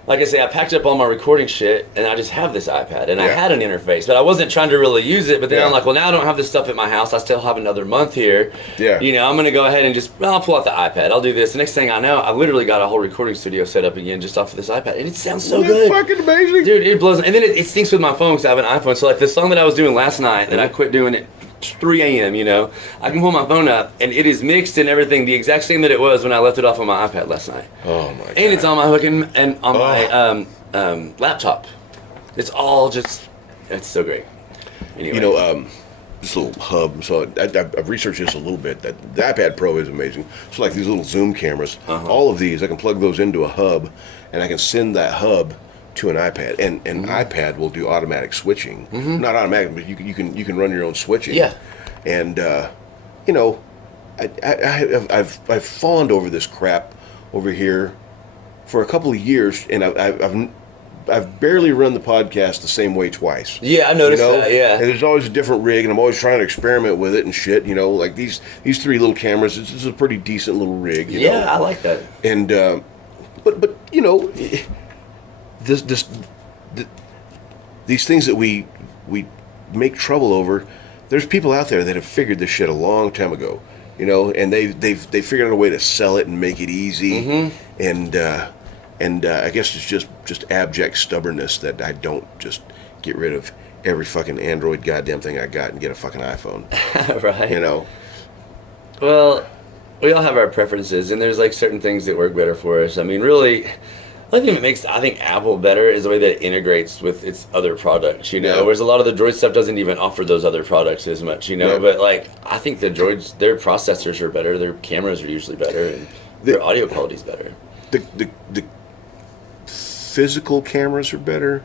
Like I say, I packed up all my recording shit, and I just have this iPad, and I had an interface, but I wasn't trying to really use it. But then I'm like, well, now I don't have this stuff at my house. I still have another month here. Yeah. I'm going to go ahead and I'll pull out the iPad. I'll do this. The next thing I know, I literally got a whole recording studio set up again just off of this iPad, and it sounds so good. It's fucking amazing. Dude, it blows. And then it syncs with my phone because I have an iPhone. So like the song that I was doing last night, that I quit doing at 3 a.m., I can pull my phone up, and it is mixed and everything the exact same that it was when I left it off on my iPad last night. Oh, my God. And it's on my hook and on my laptop. It's all it's so great. Anyway. This little hub, so I've researched this a little bit, that the iPad Pro is amazing. So like these little zoom cameras, all of these, I can plug those into a hub, and I can send that hub to an iPad, and an iPad will do automatic switching. Mm-hmm. Not automatic, but you can run your own switching. Yeah. And I've fawned over this crap over here for a couple of years, and I've barely run the podcast the same way twice. Yeah, I noticed that. Yeah. And there's always a different rig, and I'm always trying to experiment with it and shit. Like these 3 little cameras. This is a pretty decent little rig. You know? I like that. And but these things that we make trouble over, there's people out there that have figured this shit a long time ago, and they've figured out a way to sell it and make it easy, and I guess it's just abject stubbornness that I don't just get rid of every fucking Android goddamn thing I got and get a fucking iPhone. Right. Well, we all have our preferences, and there's like certain things that work better for us. I mean, really, the only thing that makes I think Apple better is the way that it integrates with its other products. Whereas a lot of the Droid stuff doesn't even offer those other products as much. But like I think the Droids, their processors are better, their cameras are usually better, and their audio quality is better. The physical cameras are better,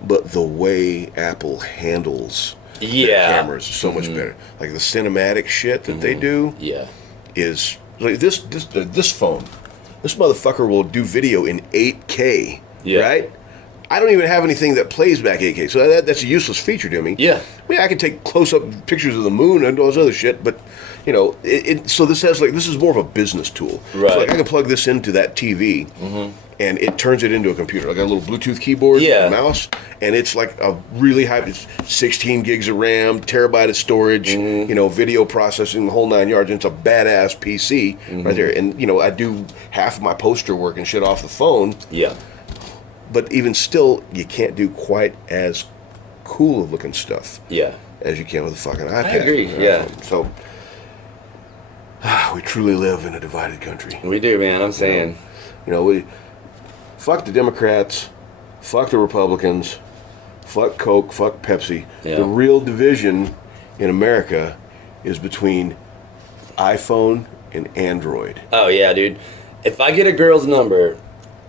but the way Apple handles the cameras is so much better. Like the cinematic shit that they do is like this phone. This motherfucker will do video in 8K, right? I don't even have anything that plays back 8K, so that's a useless feature to me. Yeah. I mean, I can take close-up pictures of the moon and all this other shit, but, so this is more of a business tool. Right. So, like, I can plug this into that TV, and it turns it into a computer. I got a little Bluetooth keyboard, a mouse, and it's like a really high, it's 16 gigs of RAM, terabyte of storage, video processing, the whole 9 yards, and it's a badass PC right there. And, I do half of my poster work and shit off the phone. Yeah. But even still, you can't do quite as cool looking stuff as you can with a fucking iPad. I agree, So, we truly live in a divided country. We do, man, I'm saying. We fuck the Democrats, fuck the Republicans, fuck Coke, fuck Pepsi. Yeah. The real division in America is between iPhone and Android. Oh, yeah, dude. If I get a girl's number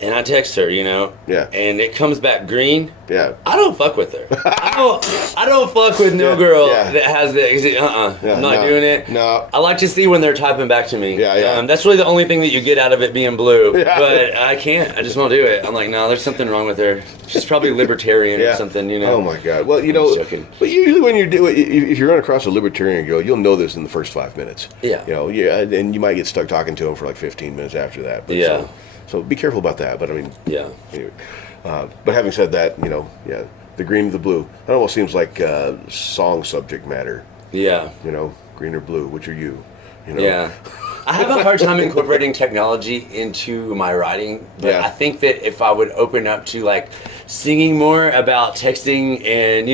and I text her, Yeah. and it comes back green. Yeah. I don't fuck with her. I don't fuck with no girl that has the I'm not doing it. No. I like to see when they're typing back to me. Yeah. That's really the only thing that you get out of it being blue. Yeah. But I can't. I just won't do it. I'm like, no, there's something wrong with her. She's probably libertarian or something, Oh my God. Well, but usually when you do it, if you run across a libertarian girl, you'll know this in the first 5 minutes. Yeah. And you might get stuck talking to them for like 15 minutes after that. But Yeah. So be careful about that. But I mean, Yeah. Anyway, but having said that, the green or the blue, it almost seems like song subject matter. Yeah. Green or blue, which are you? Yeah. I have a hard time incorporating technology into my writing, but I think that if I would open up to like singing more about texting and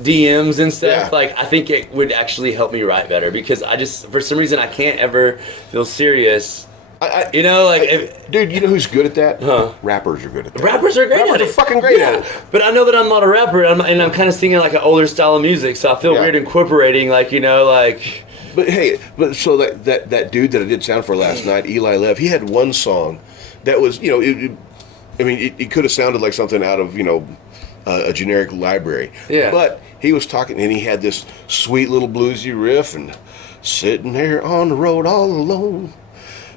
DMs and stuff, like I think it would actually help me write better, because I just, for some reason, I can't ever feel serious. Dude, you know who's good at that? Huh? Rappers are good at that. Rappers are great at it. Rappers are fucking great at it. But I know that I'm not a rapper, and I'm kind of singing like an older style of music, so I feel weird incorporating But hey, so that dude that I did sound for last night, Eli Lev, he had one song that was, it could have sounded like something out of, a generic library. Yeah. But he was talking, and he had this sweet little bluesy riff, and sitting here on the road all alone,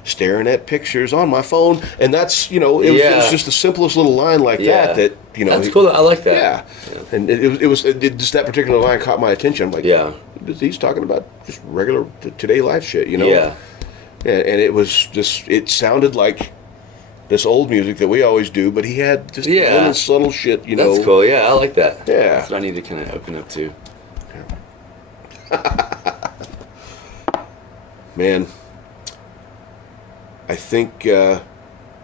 staring at pictures on my phone, and that's it was just the simplest little line like that that's cool. I like that. Yeah. And it was just that particular line caught my attention. I'm like, he's talking about just regular today life shit, Yeah. And it was just, it sounded like this old music that we always do, but he had just little subtle shit, That's cool. Yeah, I like that. Yeah. That's what I need to kind of open up to. Man, I think you're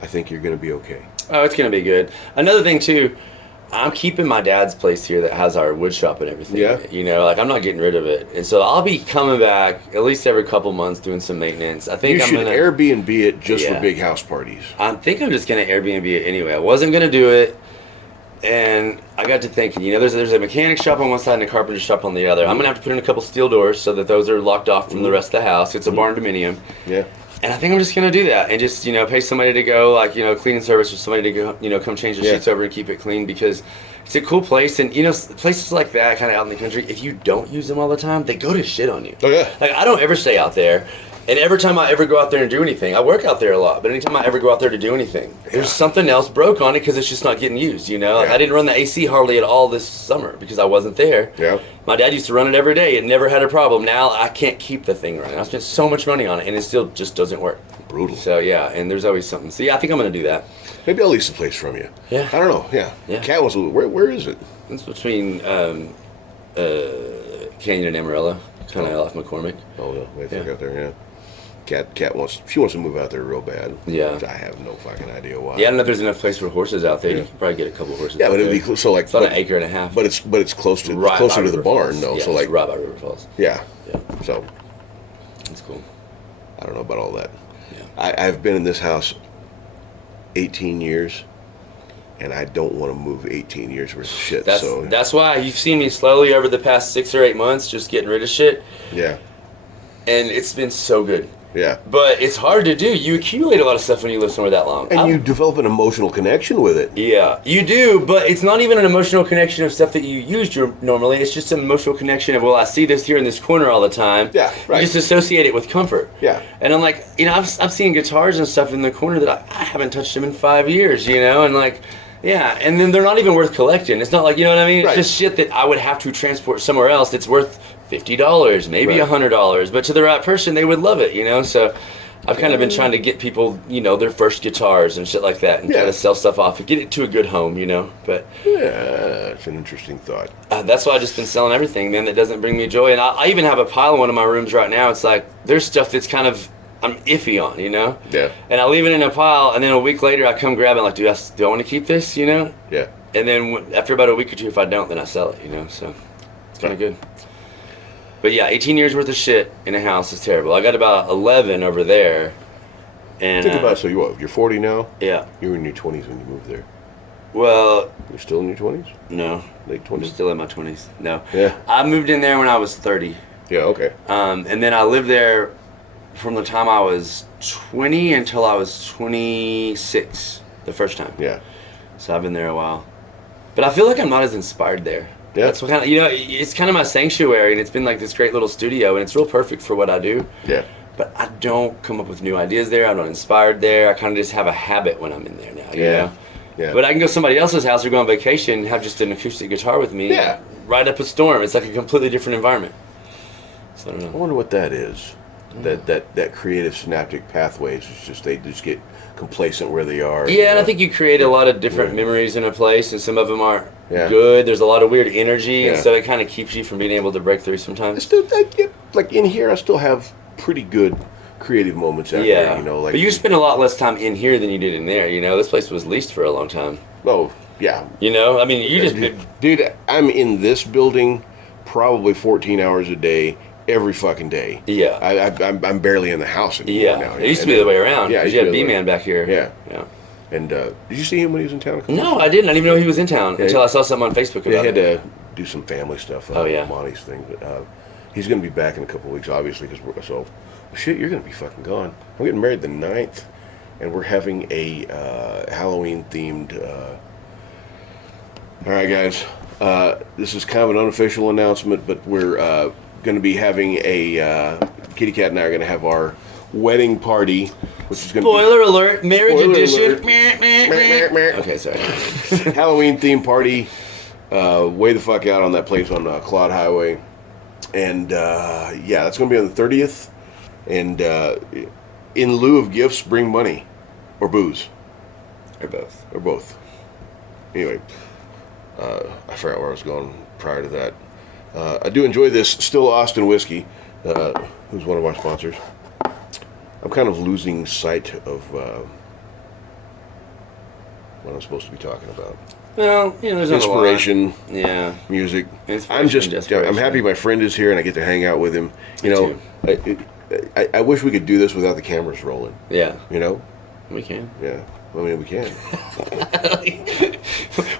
going to be okay. Oh, it's going to be good. Another thing, too, I'm keeping my dad's place here that has our wood shop and everything. Yeah. I'm not getting rid of it. And so I'll be coming back at least every couple months doing some maintenance. I think you should Airbnb it just for big house parties. I think I'm just going to Airbnb it anyway. I wasn't going to do it. And I got to thinking, there's a mechanic shop on one side and a carpenter shop on the other. I'm going to have to put in a couple steel doors so that those are locked off from the rest of the house. It's a barn dominium. Yeah. And I think I'm just going to do that and just, pay somebody to go, cleaning service or somebody to go, come change the sheets over and keep it clean, because it's a cool place. And, places like that kind of out in the country, if you don't use them all the time, they go to shit on you. Oh, yeah. Like, I don't ever stay out there. And every time I ever go out there and do anything, I work out there a lot, but anytime I ever go out there to do anything, there's something else broke on it because it's just not getting used, Like, I didn't run the AC hardly at all this summer because I wasn't there. Yeah. My dad used to run it every day. It never had a problem. Now I can't keep the thing running. I spent so much money on it, and it still just doesn't work. Brutal. So, and there's always something. So, I think I'm going to do that. Maybe I'll lease the place from you. Yeah. I don't know. Yeah. Cat was, where is it? It's between Canyon and Amarillo, kind of off McCormick. Oh, yeah. Way the fuck out there, yeah. Cat wants to move out there real bad. Yeah. Which I have no fucking idea why. Yeah, I don't know if there's enough place for horses out there. You could probably get a couple horses. Yeah, but it'd be so like it's about an acre and a half. But it's closer to the barn though. Yeah, so like right by River Falls. Yeah. Yeah. So that's cool. I don't know about all that. Yeah. I've been in this house 18 years, and I don't want to move 18 years worth of shit. That's why you've seen me slowly over the past 6 or 8 months just getting rid of shit. Yeah. And it's been so good. Yeah. But it's hard to do. You accumulate a lot of stuff when you live somewhere that long. And you develop an emotional connection with it. Yeah, you do, but it's not even an emotional connection of stuff that you used normally. It's just an emotional connection of, well, I see this here in this corner all the time. Yeah, right. You just associate it with comfort. Yeah. And I'm like, I've seen guitars and stuff in the corner that I haven't touched them in 5 years, and like, yeah, and then they're not even worth collecting. It's not like, you know what I mean? Right. It's just shit that I would have to transport somewhere else that's worth $50, maybe $100, but to the right person, they would love it, So I've kind of been trying to get people, their first guitars and shit like that, and try to sell stuff off and get it to a good home, But it's an interesting thought. That's why I've just been selling everything, man. That doesn't bring me joy. And I even have a pile in one of my rooms right now. It's like there's stuff that's kind of I'm iffy on, Yeah. And I leave it in a pile, and then a week later I come grab it, like, do I want to keep this, Yeah. And then after about a week or two, if I don't, then I sell it, So it's kind of good. But yeah, 18 years worth of shit in a house is terrible. I got about 11 over there. And think about it. So you're 40 now? Yeah. You were in your 20s when you moved there. Well, you're still in your 20s? No. Late 20s? I'm still in my 20s. No. Yeah. I moved in there when I was 30. Yeah, okay. And then I lived there from the time I was 20 until I was 26, the first time. Yeah. So I've been there a while. But I feel like I'm not as inspired there. Yeah. That's what kind of, it's kind of my sanctuary, and it's been like this great little studio, and it's real perfect for what I do. Yeah. But I don't come up with new ideas there. I'm not inspired there. I kind of just have a habit when I'm in there now, you know? Yeah. But I can go to somebody else's house or go on vacation and have just an acoustic guitar with me. Yeah. Ride up a storm. It's like a completely different environment. So I don't know. I wonder what that is. That creative synaptic pathways. It's just they just get complacent where they are. Yeah, and I think you create a lot of different memories in a place, and some of them aren't Yeah. good. There's a lot of weird energy, and Yeah. so it kind of keeps you from being able to break through I sometimes. still, like in here, I still have pretty good creative moments out Yeah, there. Like. but you spend a lot less time in here than you did in there. This place was leased for a long time. Oh yeah. I mean, you just Dude, I'm in this building probably 14 hours a day. Every fucking day. Yeah. I'm barely in the house anymore now. It used to be the other way around. Yeah, because you had B-Man back here. Yeah. And did you see him when he was in town? No, I didn't. I didn't even know he was in town until I saw something on Facebook about They had it. to do some family stuff. Oh, yeah. Monty's thing. But he's going to be back in a couple of weeks, obviously, because shit, you're going to be fucking gone. I'm getting married the 9th, and we're having a Halloween-themed... All right, guys. This is kind of an unofficial announcement, but we're... going to be having a Kitty Cat and I are going to have our wedding party, which is going to Spoiler alert, marriage Spoiler edition. alert. Okay, sorry. Halloween themed party, way the fuck out on that place on Claude Highway, and that's going to be on the 30th. And in lieu of gifts, bring money or booze Or both. or both. Anyway, I forgot where I was going prior to that. I do enjoy this Still Austin whiskey, who's one of our sponsors. I'm kind of losing sight of what I'm supposed to be talking about. Well, there's Inspiration, yeah, music. Inspiration, I'm happy my friend is here and I get to hang out with him. I wish we could do this without the cameras rolling. Yeah, We can. Yeah. I mean, we can.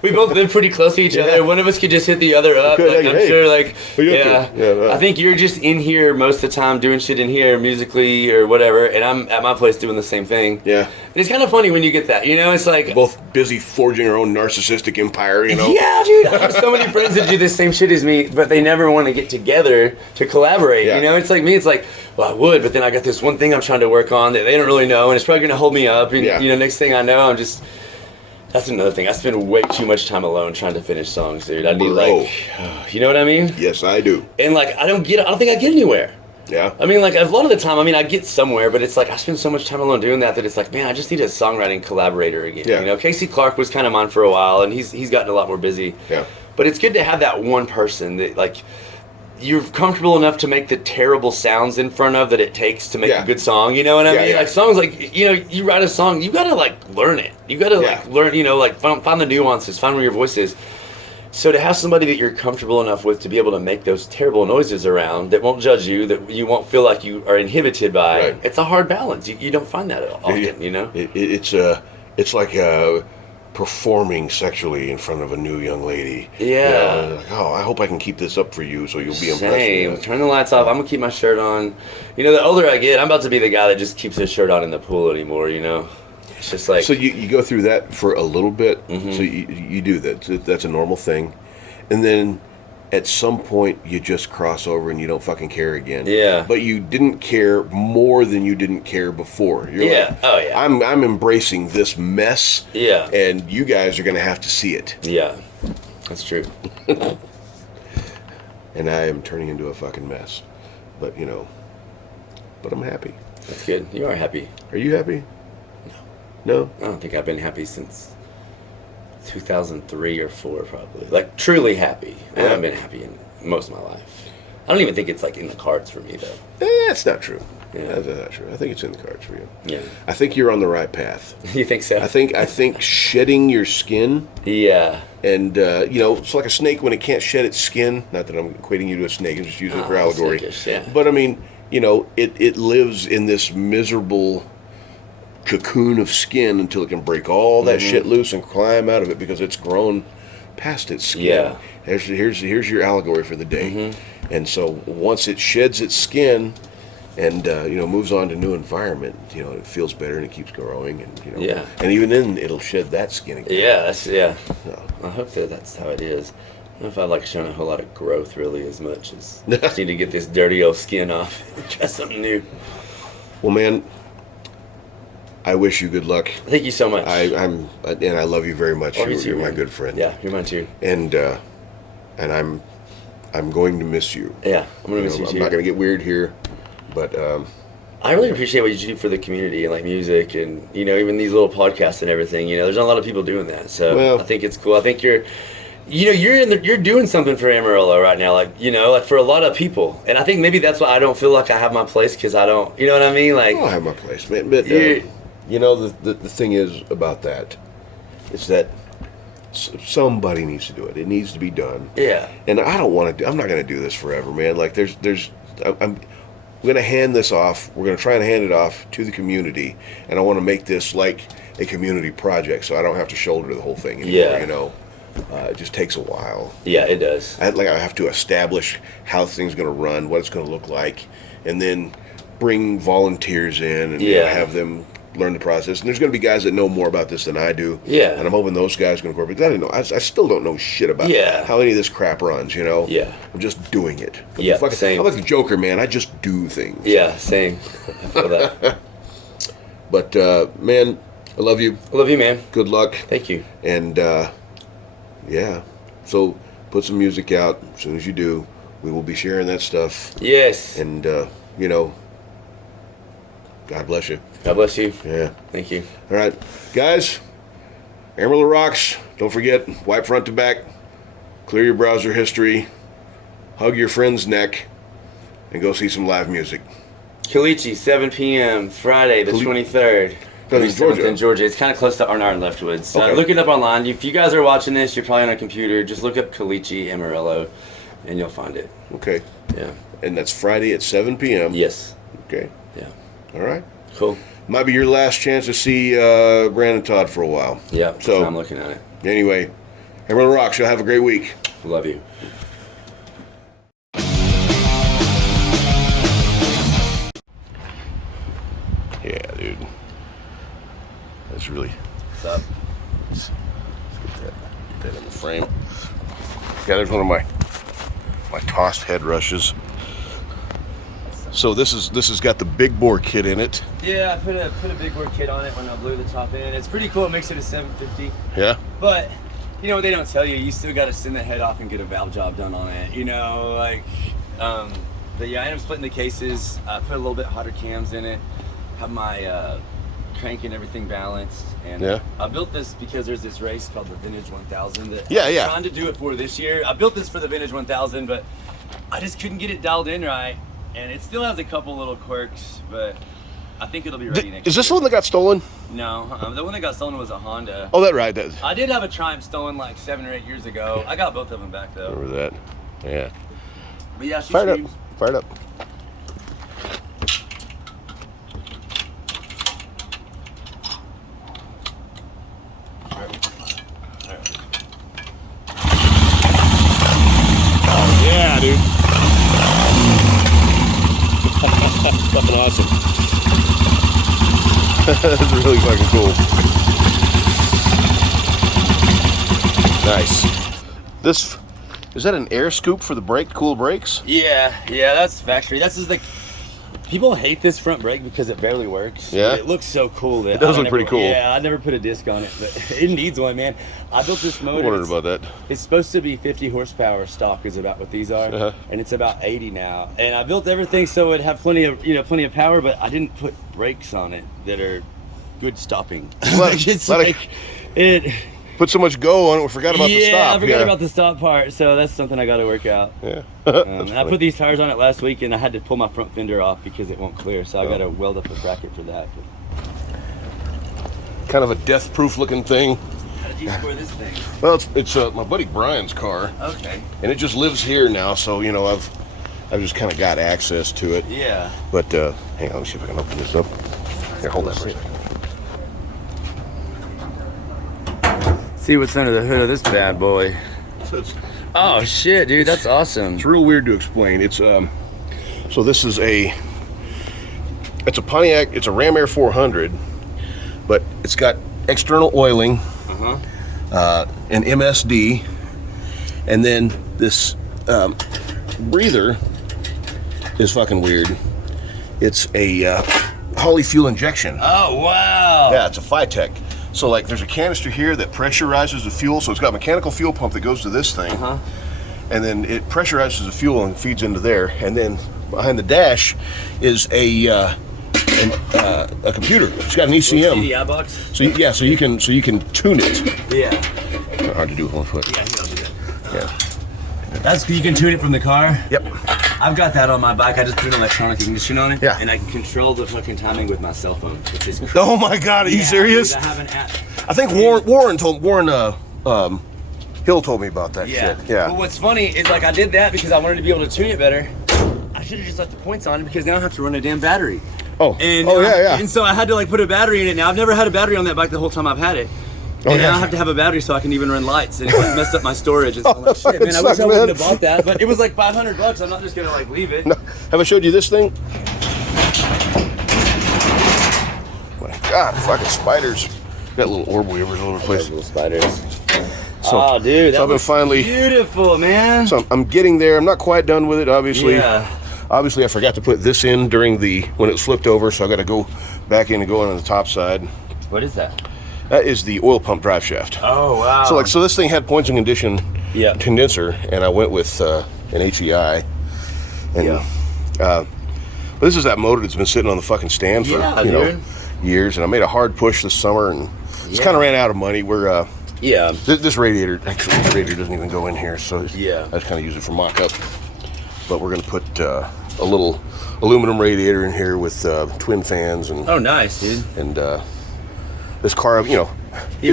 We both live pretty close to each other. One of us could just hit the other up. Could, I'm hey, sure, what are you up to? I think you're just in here most of the time doing shit in here musically or whatever, and I'm at my place doing the same thing. Yeah. And it's kind of funny when you get that. It's like Both busy forging our own narcissistic empire. Yeah, dude. I have so many friends that do the same shit as me, but they never want to get together to collaborate. Yeah. It's like me. It's like, well, I would, but then I got this one thing I'm trying to work on that they don't really know, and it's probably going to hold me up. And next thing I know, I'm just. That's another thing. I spend way too much time alone trying to finish songs, dude. I need you know what I mean? Yes, I do. And I don't think I get anywhere. Yeah. I mean, a lot of the time, I get somewhere, but it's like I spend so much time alone doing that it's like, man, I just need a songwriting collaborator again. Yeah. Casey Clark was kind of mine for a while, and he's gotten a lot more busy. Yeah. But it's good to have that one person that you're comfortable enough to make the terrible sounds in front of that it takes to make a good song. You know what I mean? Yeah. Songs you write a song, you gotta learn it. You gotta learn, find the nuances, find where your voice is. So to have somebody that you're comfortable enough with to be able to make those terrible noises around that won't judge you, that you won't feel like you are inhibited by, it's a hard balance. You don't find that often, It's like performing sexually in front of a new young lady. Yeah. I hope I can keep this up for you so you'll be impressed. Same. Turn the lights off. I'm going to keep my shirt on. The older I get, I'm about to be the guy that just keeps his shirt on in the pool anymore, It's just like... So you go through that for a little bit. Mm-hmm. So you do that. That's a normal thing. And then at some point you just cross over and you don't fucking care again. Yeah. But you didn't care more than you didn't care before. You're I'm embracing this mess. Yeah. And you guys are going to have to see it. Yeah. That's true. And I am turning into a fucking mess. But, but I'm happy. That's good. You are happy. Are you happy? No? I don't think I've been happy since 2003 or 4, probably. Truly happy. I haven't been happy in most of my life. I don't even think it's in the cards for me, though. That's not true. Yeah. That's not true. I think it's in the cards for you. Yeah. I think you're on the right path. You think so? I think shedding your skin. Yeah. And it's like a snake when it can't shed its skin. Not that I'm equating you to a snake. I'm just using it for allegory. Snakish, yeah. But I mean, it lives in this miserable cocoon of skin until it can break all that shit loose and climb out of it because it's grown past its skin. Yeah. Here's your allegory for the day. And so once it sheds its skin and moves on to new environment, it feels better and it keeps growing, and Yeah. and even then it'll shed that skin again. Yeah, yeah. So, I hope that's how it is. I don't know if I've shown a whole lot of growth really as much as just need to get this dirty old skin off and try something new. well, man, I wish you good luck. Thank you so much. And I love you very much. Oh, you too, You're my man. good friend. Yeah, you're mine too. And I'm going to miss you. Yeah, I'm gonna miss you too. I'm not gonna get weird here, but I really appreciate what you do for the community and like music and even these little podcasts and everything. There's not a lot of people doing that, so I think it's cool. I think you're doing something for Amarillo right now, like for a lot of people, and I think maybe that's why I don't feel like I have my place because I don't, what I mean? Like I don't have my place, man. But the thing is about that is that somebody needs to do it. It needs to be done. Yeah. And I don't want to. I'm not going to do this forever, man. Like I'm going to hand this off. We're going to try and hand it off to the community, and I want to make this like a community project, so I don't have to shoulder the whole thing anymore. Yeah. It just takes a while. Yeah, it does. I have to establish how things going to run, what it's going to look like, and then bring volunteers in and have them learn the process. And there's going to be guys that know more about this than I do. Yeah. And I'm hoping those guys are going to incorporate. I don't know. I still don't know shit about how any of this crap runs. Yeah. I'm just doing it. Same. I'm like the Joker, man. I just do things. Yeah, same. I feel that. But man, I love you. I love you, man. Good luck. Thank you. And so put some music out as soon as you do. We will be sharing that stuff. Yes. And God bless you. God bless you. Yeah. Thank you. All right, guys. Amarillo rocks. Don't forget, wipe front to back, clear your browser history, hug your friend's neck, and go see some live music. Caliche, 7 p.m. Friday the 23rd. That's in Georgia. In Georgia. It's kind of close to Arnard and Leftwoods. Okay. Look it up online. If you guys are watching this, you're probably on a computer. Just look up Caliche Amarillo, and you'll find it. Okay. Yeah. And that's Friday at 7 p.m. Yes. Okay. Yeah. All right. Cool. Might be your last chance to see Brandon Todd for a while. Yeah. That's So how I'm looking at it. Anyway, Amarillo rocks. Y'all have a great week. Love you. Yeah, dude. That's really. What's up? Let's get that in the frame. Yeah, there's one of my tossed head rushes. So this has got the big bore kit in it. Yeah, I put a big board kit on it when I blew the top in. It's pretty cool. It makes it a 750. Yeah. But you know what they don't tell you? You still got to send the head off and get a valve job done on it. But yeah, I ended up splitting the cases. I put a little bit hotter cams in it. Have my crank and everything balanced. And Yeah. I built this because there's this race called the Vintage 1000 that Yeah, I'm trying to do it for this year. I built this for the Vintage 1000, but I just couldn't get it dialed in right. And it still has a couple little quirks, but I think it'll be ready next year. Is this the one that got stolen? No, the one that got stolen was a Honda. Oh, that right. I did have a Triumph stolen like 7 or 8 years ago. I got both of them back though. Remember that? Yeah. But yeah, she Fire it screams. up. Fire it up. Oh, yeah, dude. Fucking awesome. That's really fucking cool. Nice. This is that an air scoop for the cool brakes? Yeah, that's factory. This is like, people hate this front brake because it barely works. Yeah? It looks so cool. It does look pretty cool. Yeah, I never put a disc on it, but it needs one, man. I built this motor. I wondered about that. It's supposed to be 50 horsepower stock is about what these are, and it's about 80 now. And I built everything so it'd have plenty of power, but I didn't put brakes on it that are good stopping. Put so much go on it, we forgot about the stop. Yeah, I forgot about the stop part, so that's something I got to work out. Yeah. I put these tires on it last week, and I had to pull my front fender off because it won't clear, so I got to weld up a bracket for that. Kind of a death-proof looking thing. How did you score this thing? Well, it's my buddy Brian's car. Okay. And it just lives here now, so I've just kind of got access to it. Yeah. But hang on, let me see if I can open this up. Here, hold that for a second. See what's under the hood of this bad boy. Oh shit, dude, that's awesome. It's real weird to explain. It's so this is a It's a Pontiac. It's a Ram Air 400, but it's got external oiling, an MSD, and then this breather is fucking weird. It's a Holley fuel injection. Oh, wow. Yeah, it's a Phytech. So like there's a canister here that pressurizes the fuel, so it's got a mechanical fuel pump that goes to this thing, and then it pressurizes the fuel and feeds into there, and then behind the dash is a computer. It's got an ECM. CDI box? So so you can tune it. Yeah. Not hard to do with one foot. Yeah, he'll do that. Yeah. That's, you can tune it from the car? Yep. I've got that on my bike. I just put an electronic ignition on it. Yeah. And I can control the fucking timing with my cell phone, which is crazy. Oh my God, are you serious? Dude, I have an app. I think Warren Hill told me about that shit. Yeah. Well, what's funny is like I did that because I wanted to be able to tune it better. I should have just left the points on it because now I have to run a damn battery. Oh. And And so I had to like put a battery in it. Now I've never had a battery on that bike the whole time I've had it. And now I have to have a battery so I can even run lights, and it like messed up my storage. And so I'm like, shit, man, I wish I wouldn't have bought that. But it was like $500. I'm not just gonna like leave it. No. Have I showed you this thing? My God, fucking spiders. Got little orb weavers all over the place. Little spiders. So, Oh, dude, that so I've been was finally beautiful, man. So I'm getting there. I'm not quite done with it, obviously. Yeah. Obviously, I forgot to put this in during when it was flipped over, so I got to go back in and go in on the top side. What is that? That is the oil pump drive shaft. Oh, wow. So this thing had points and condition condenser, and I went with an HEI. And, but this is that motor that's been sitting on the fucking stand for years, and I made a hard push this summer, and it's kind of ran out of money. We're this radiator doesn't even go in here, so I just kind of use it for mock-up. But we're gonna put a little aluminum radiator in here with twin fans and. Oh, nice, dude. And this car, You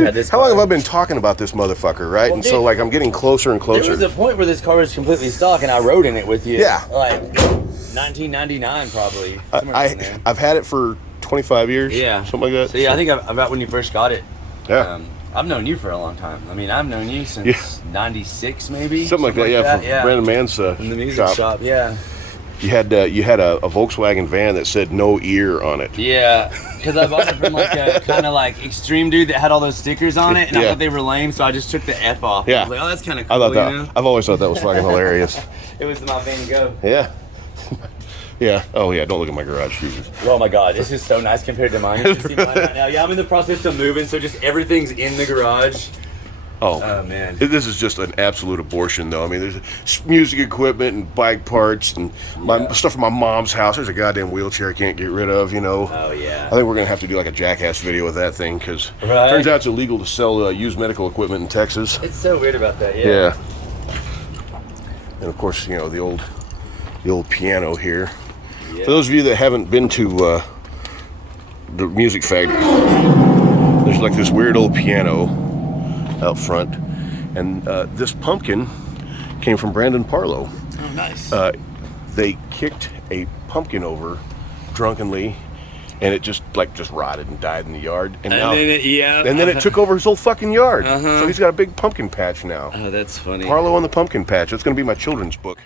had this how long have I been talking about this motherfucker, right? Well, and dude, so like I'm getting closer and closer. There was a point where this car was completely stock, and I rode in it with you. Yeah. Like 1999, probably. I've had it for 25 years. Yeah. Something like that. So yeah, I think about when you first got it. Yeah. I've known you for a long time. I mean, I've known you since '96, maybe. Something like that. Yeah. From Brandon Mann's in the music shop. Yeah. You had a Volkswagen van that said "no ear" on it. Yeah, because I bought it from like a kind of like extreme dude that had all those stickers on it, and I thought they were lame, so I just took the F off. Yeah. I was like, oh, that's kind of cool. I thought that. I've always thought that was fucking hilarious. It was my Van Gogh. Yeah. Yeah. Oh yeah. Don't look at my garage shoes. Oh my God, this is so nice compared to mine. You should see mine right now. Yeah, I'm in the process of moving, so just everything's in the garage. Oh man, this is just an absolute abortion, though. I mean, there's music equipment and bike parts and stuff from my mom's house. There's a goddamn wheelchair I can't get rid of. Oh yeah. I think we're gonna have to do like a Jackass video with that thing because turns out it's illegal to sell used medical equipment in Texas. It's so weird about that. Yeah. And of course, the old piano here. Yeah. For those of you that haven't been to the Music Factory, there's like this weird old piano out front, and this pumpkin came from Brandon Parlow. Oh, nice. They kicked a pumpkin over drunkenly, and it just rotted and died in the yard. And then it took over his whole fucking yard. So he's got a big pumpkin patch now. Oh, that's funny. Parlow on the pumpkin patch. That's going to be my children's book.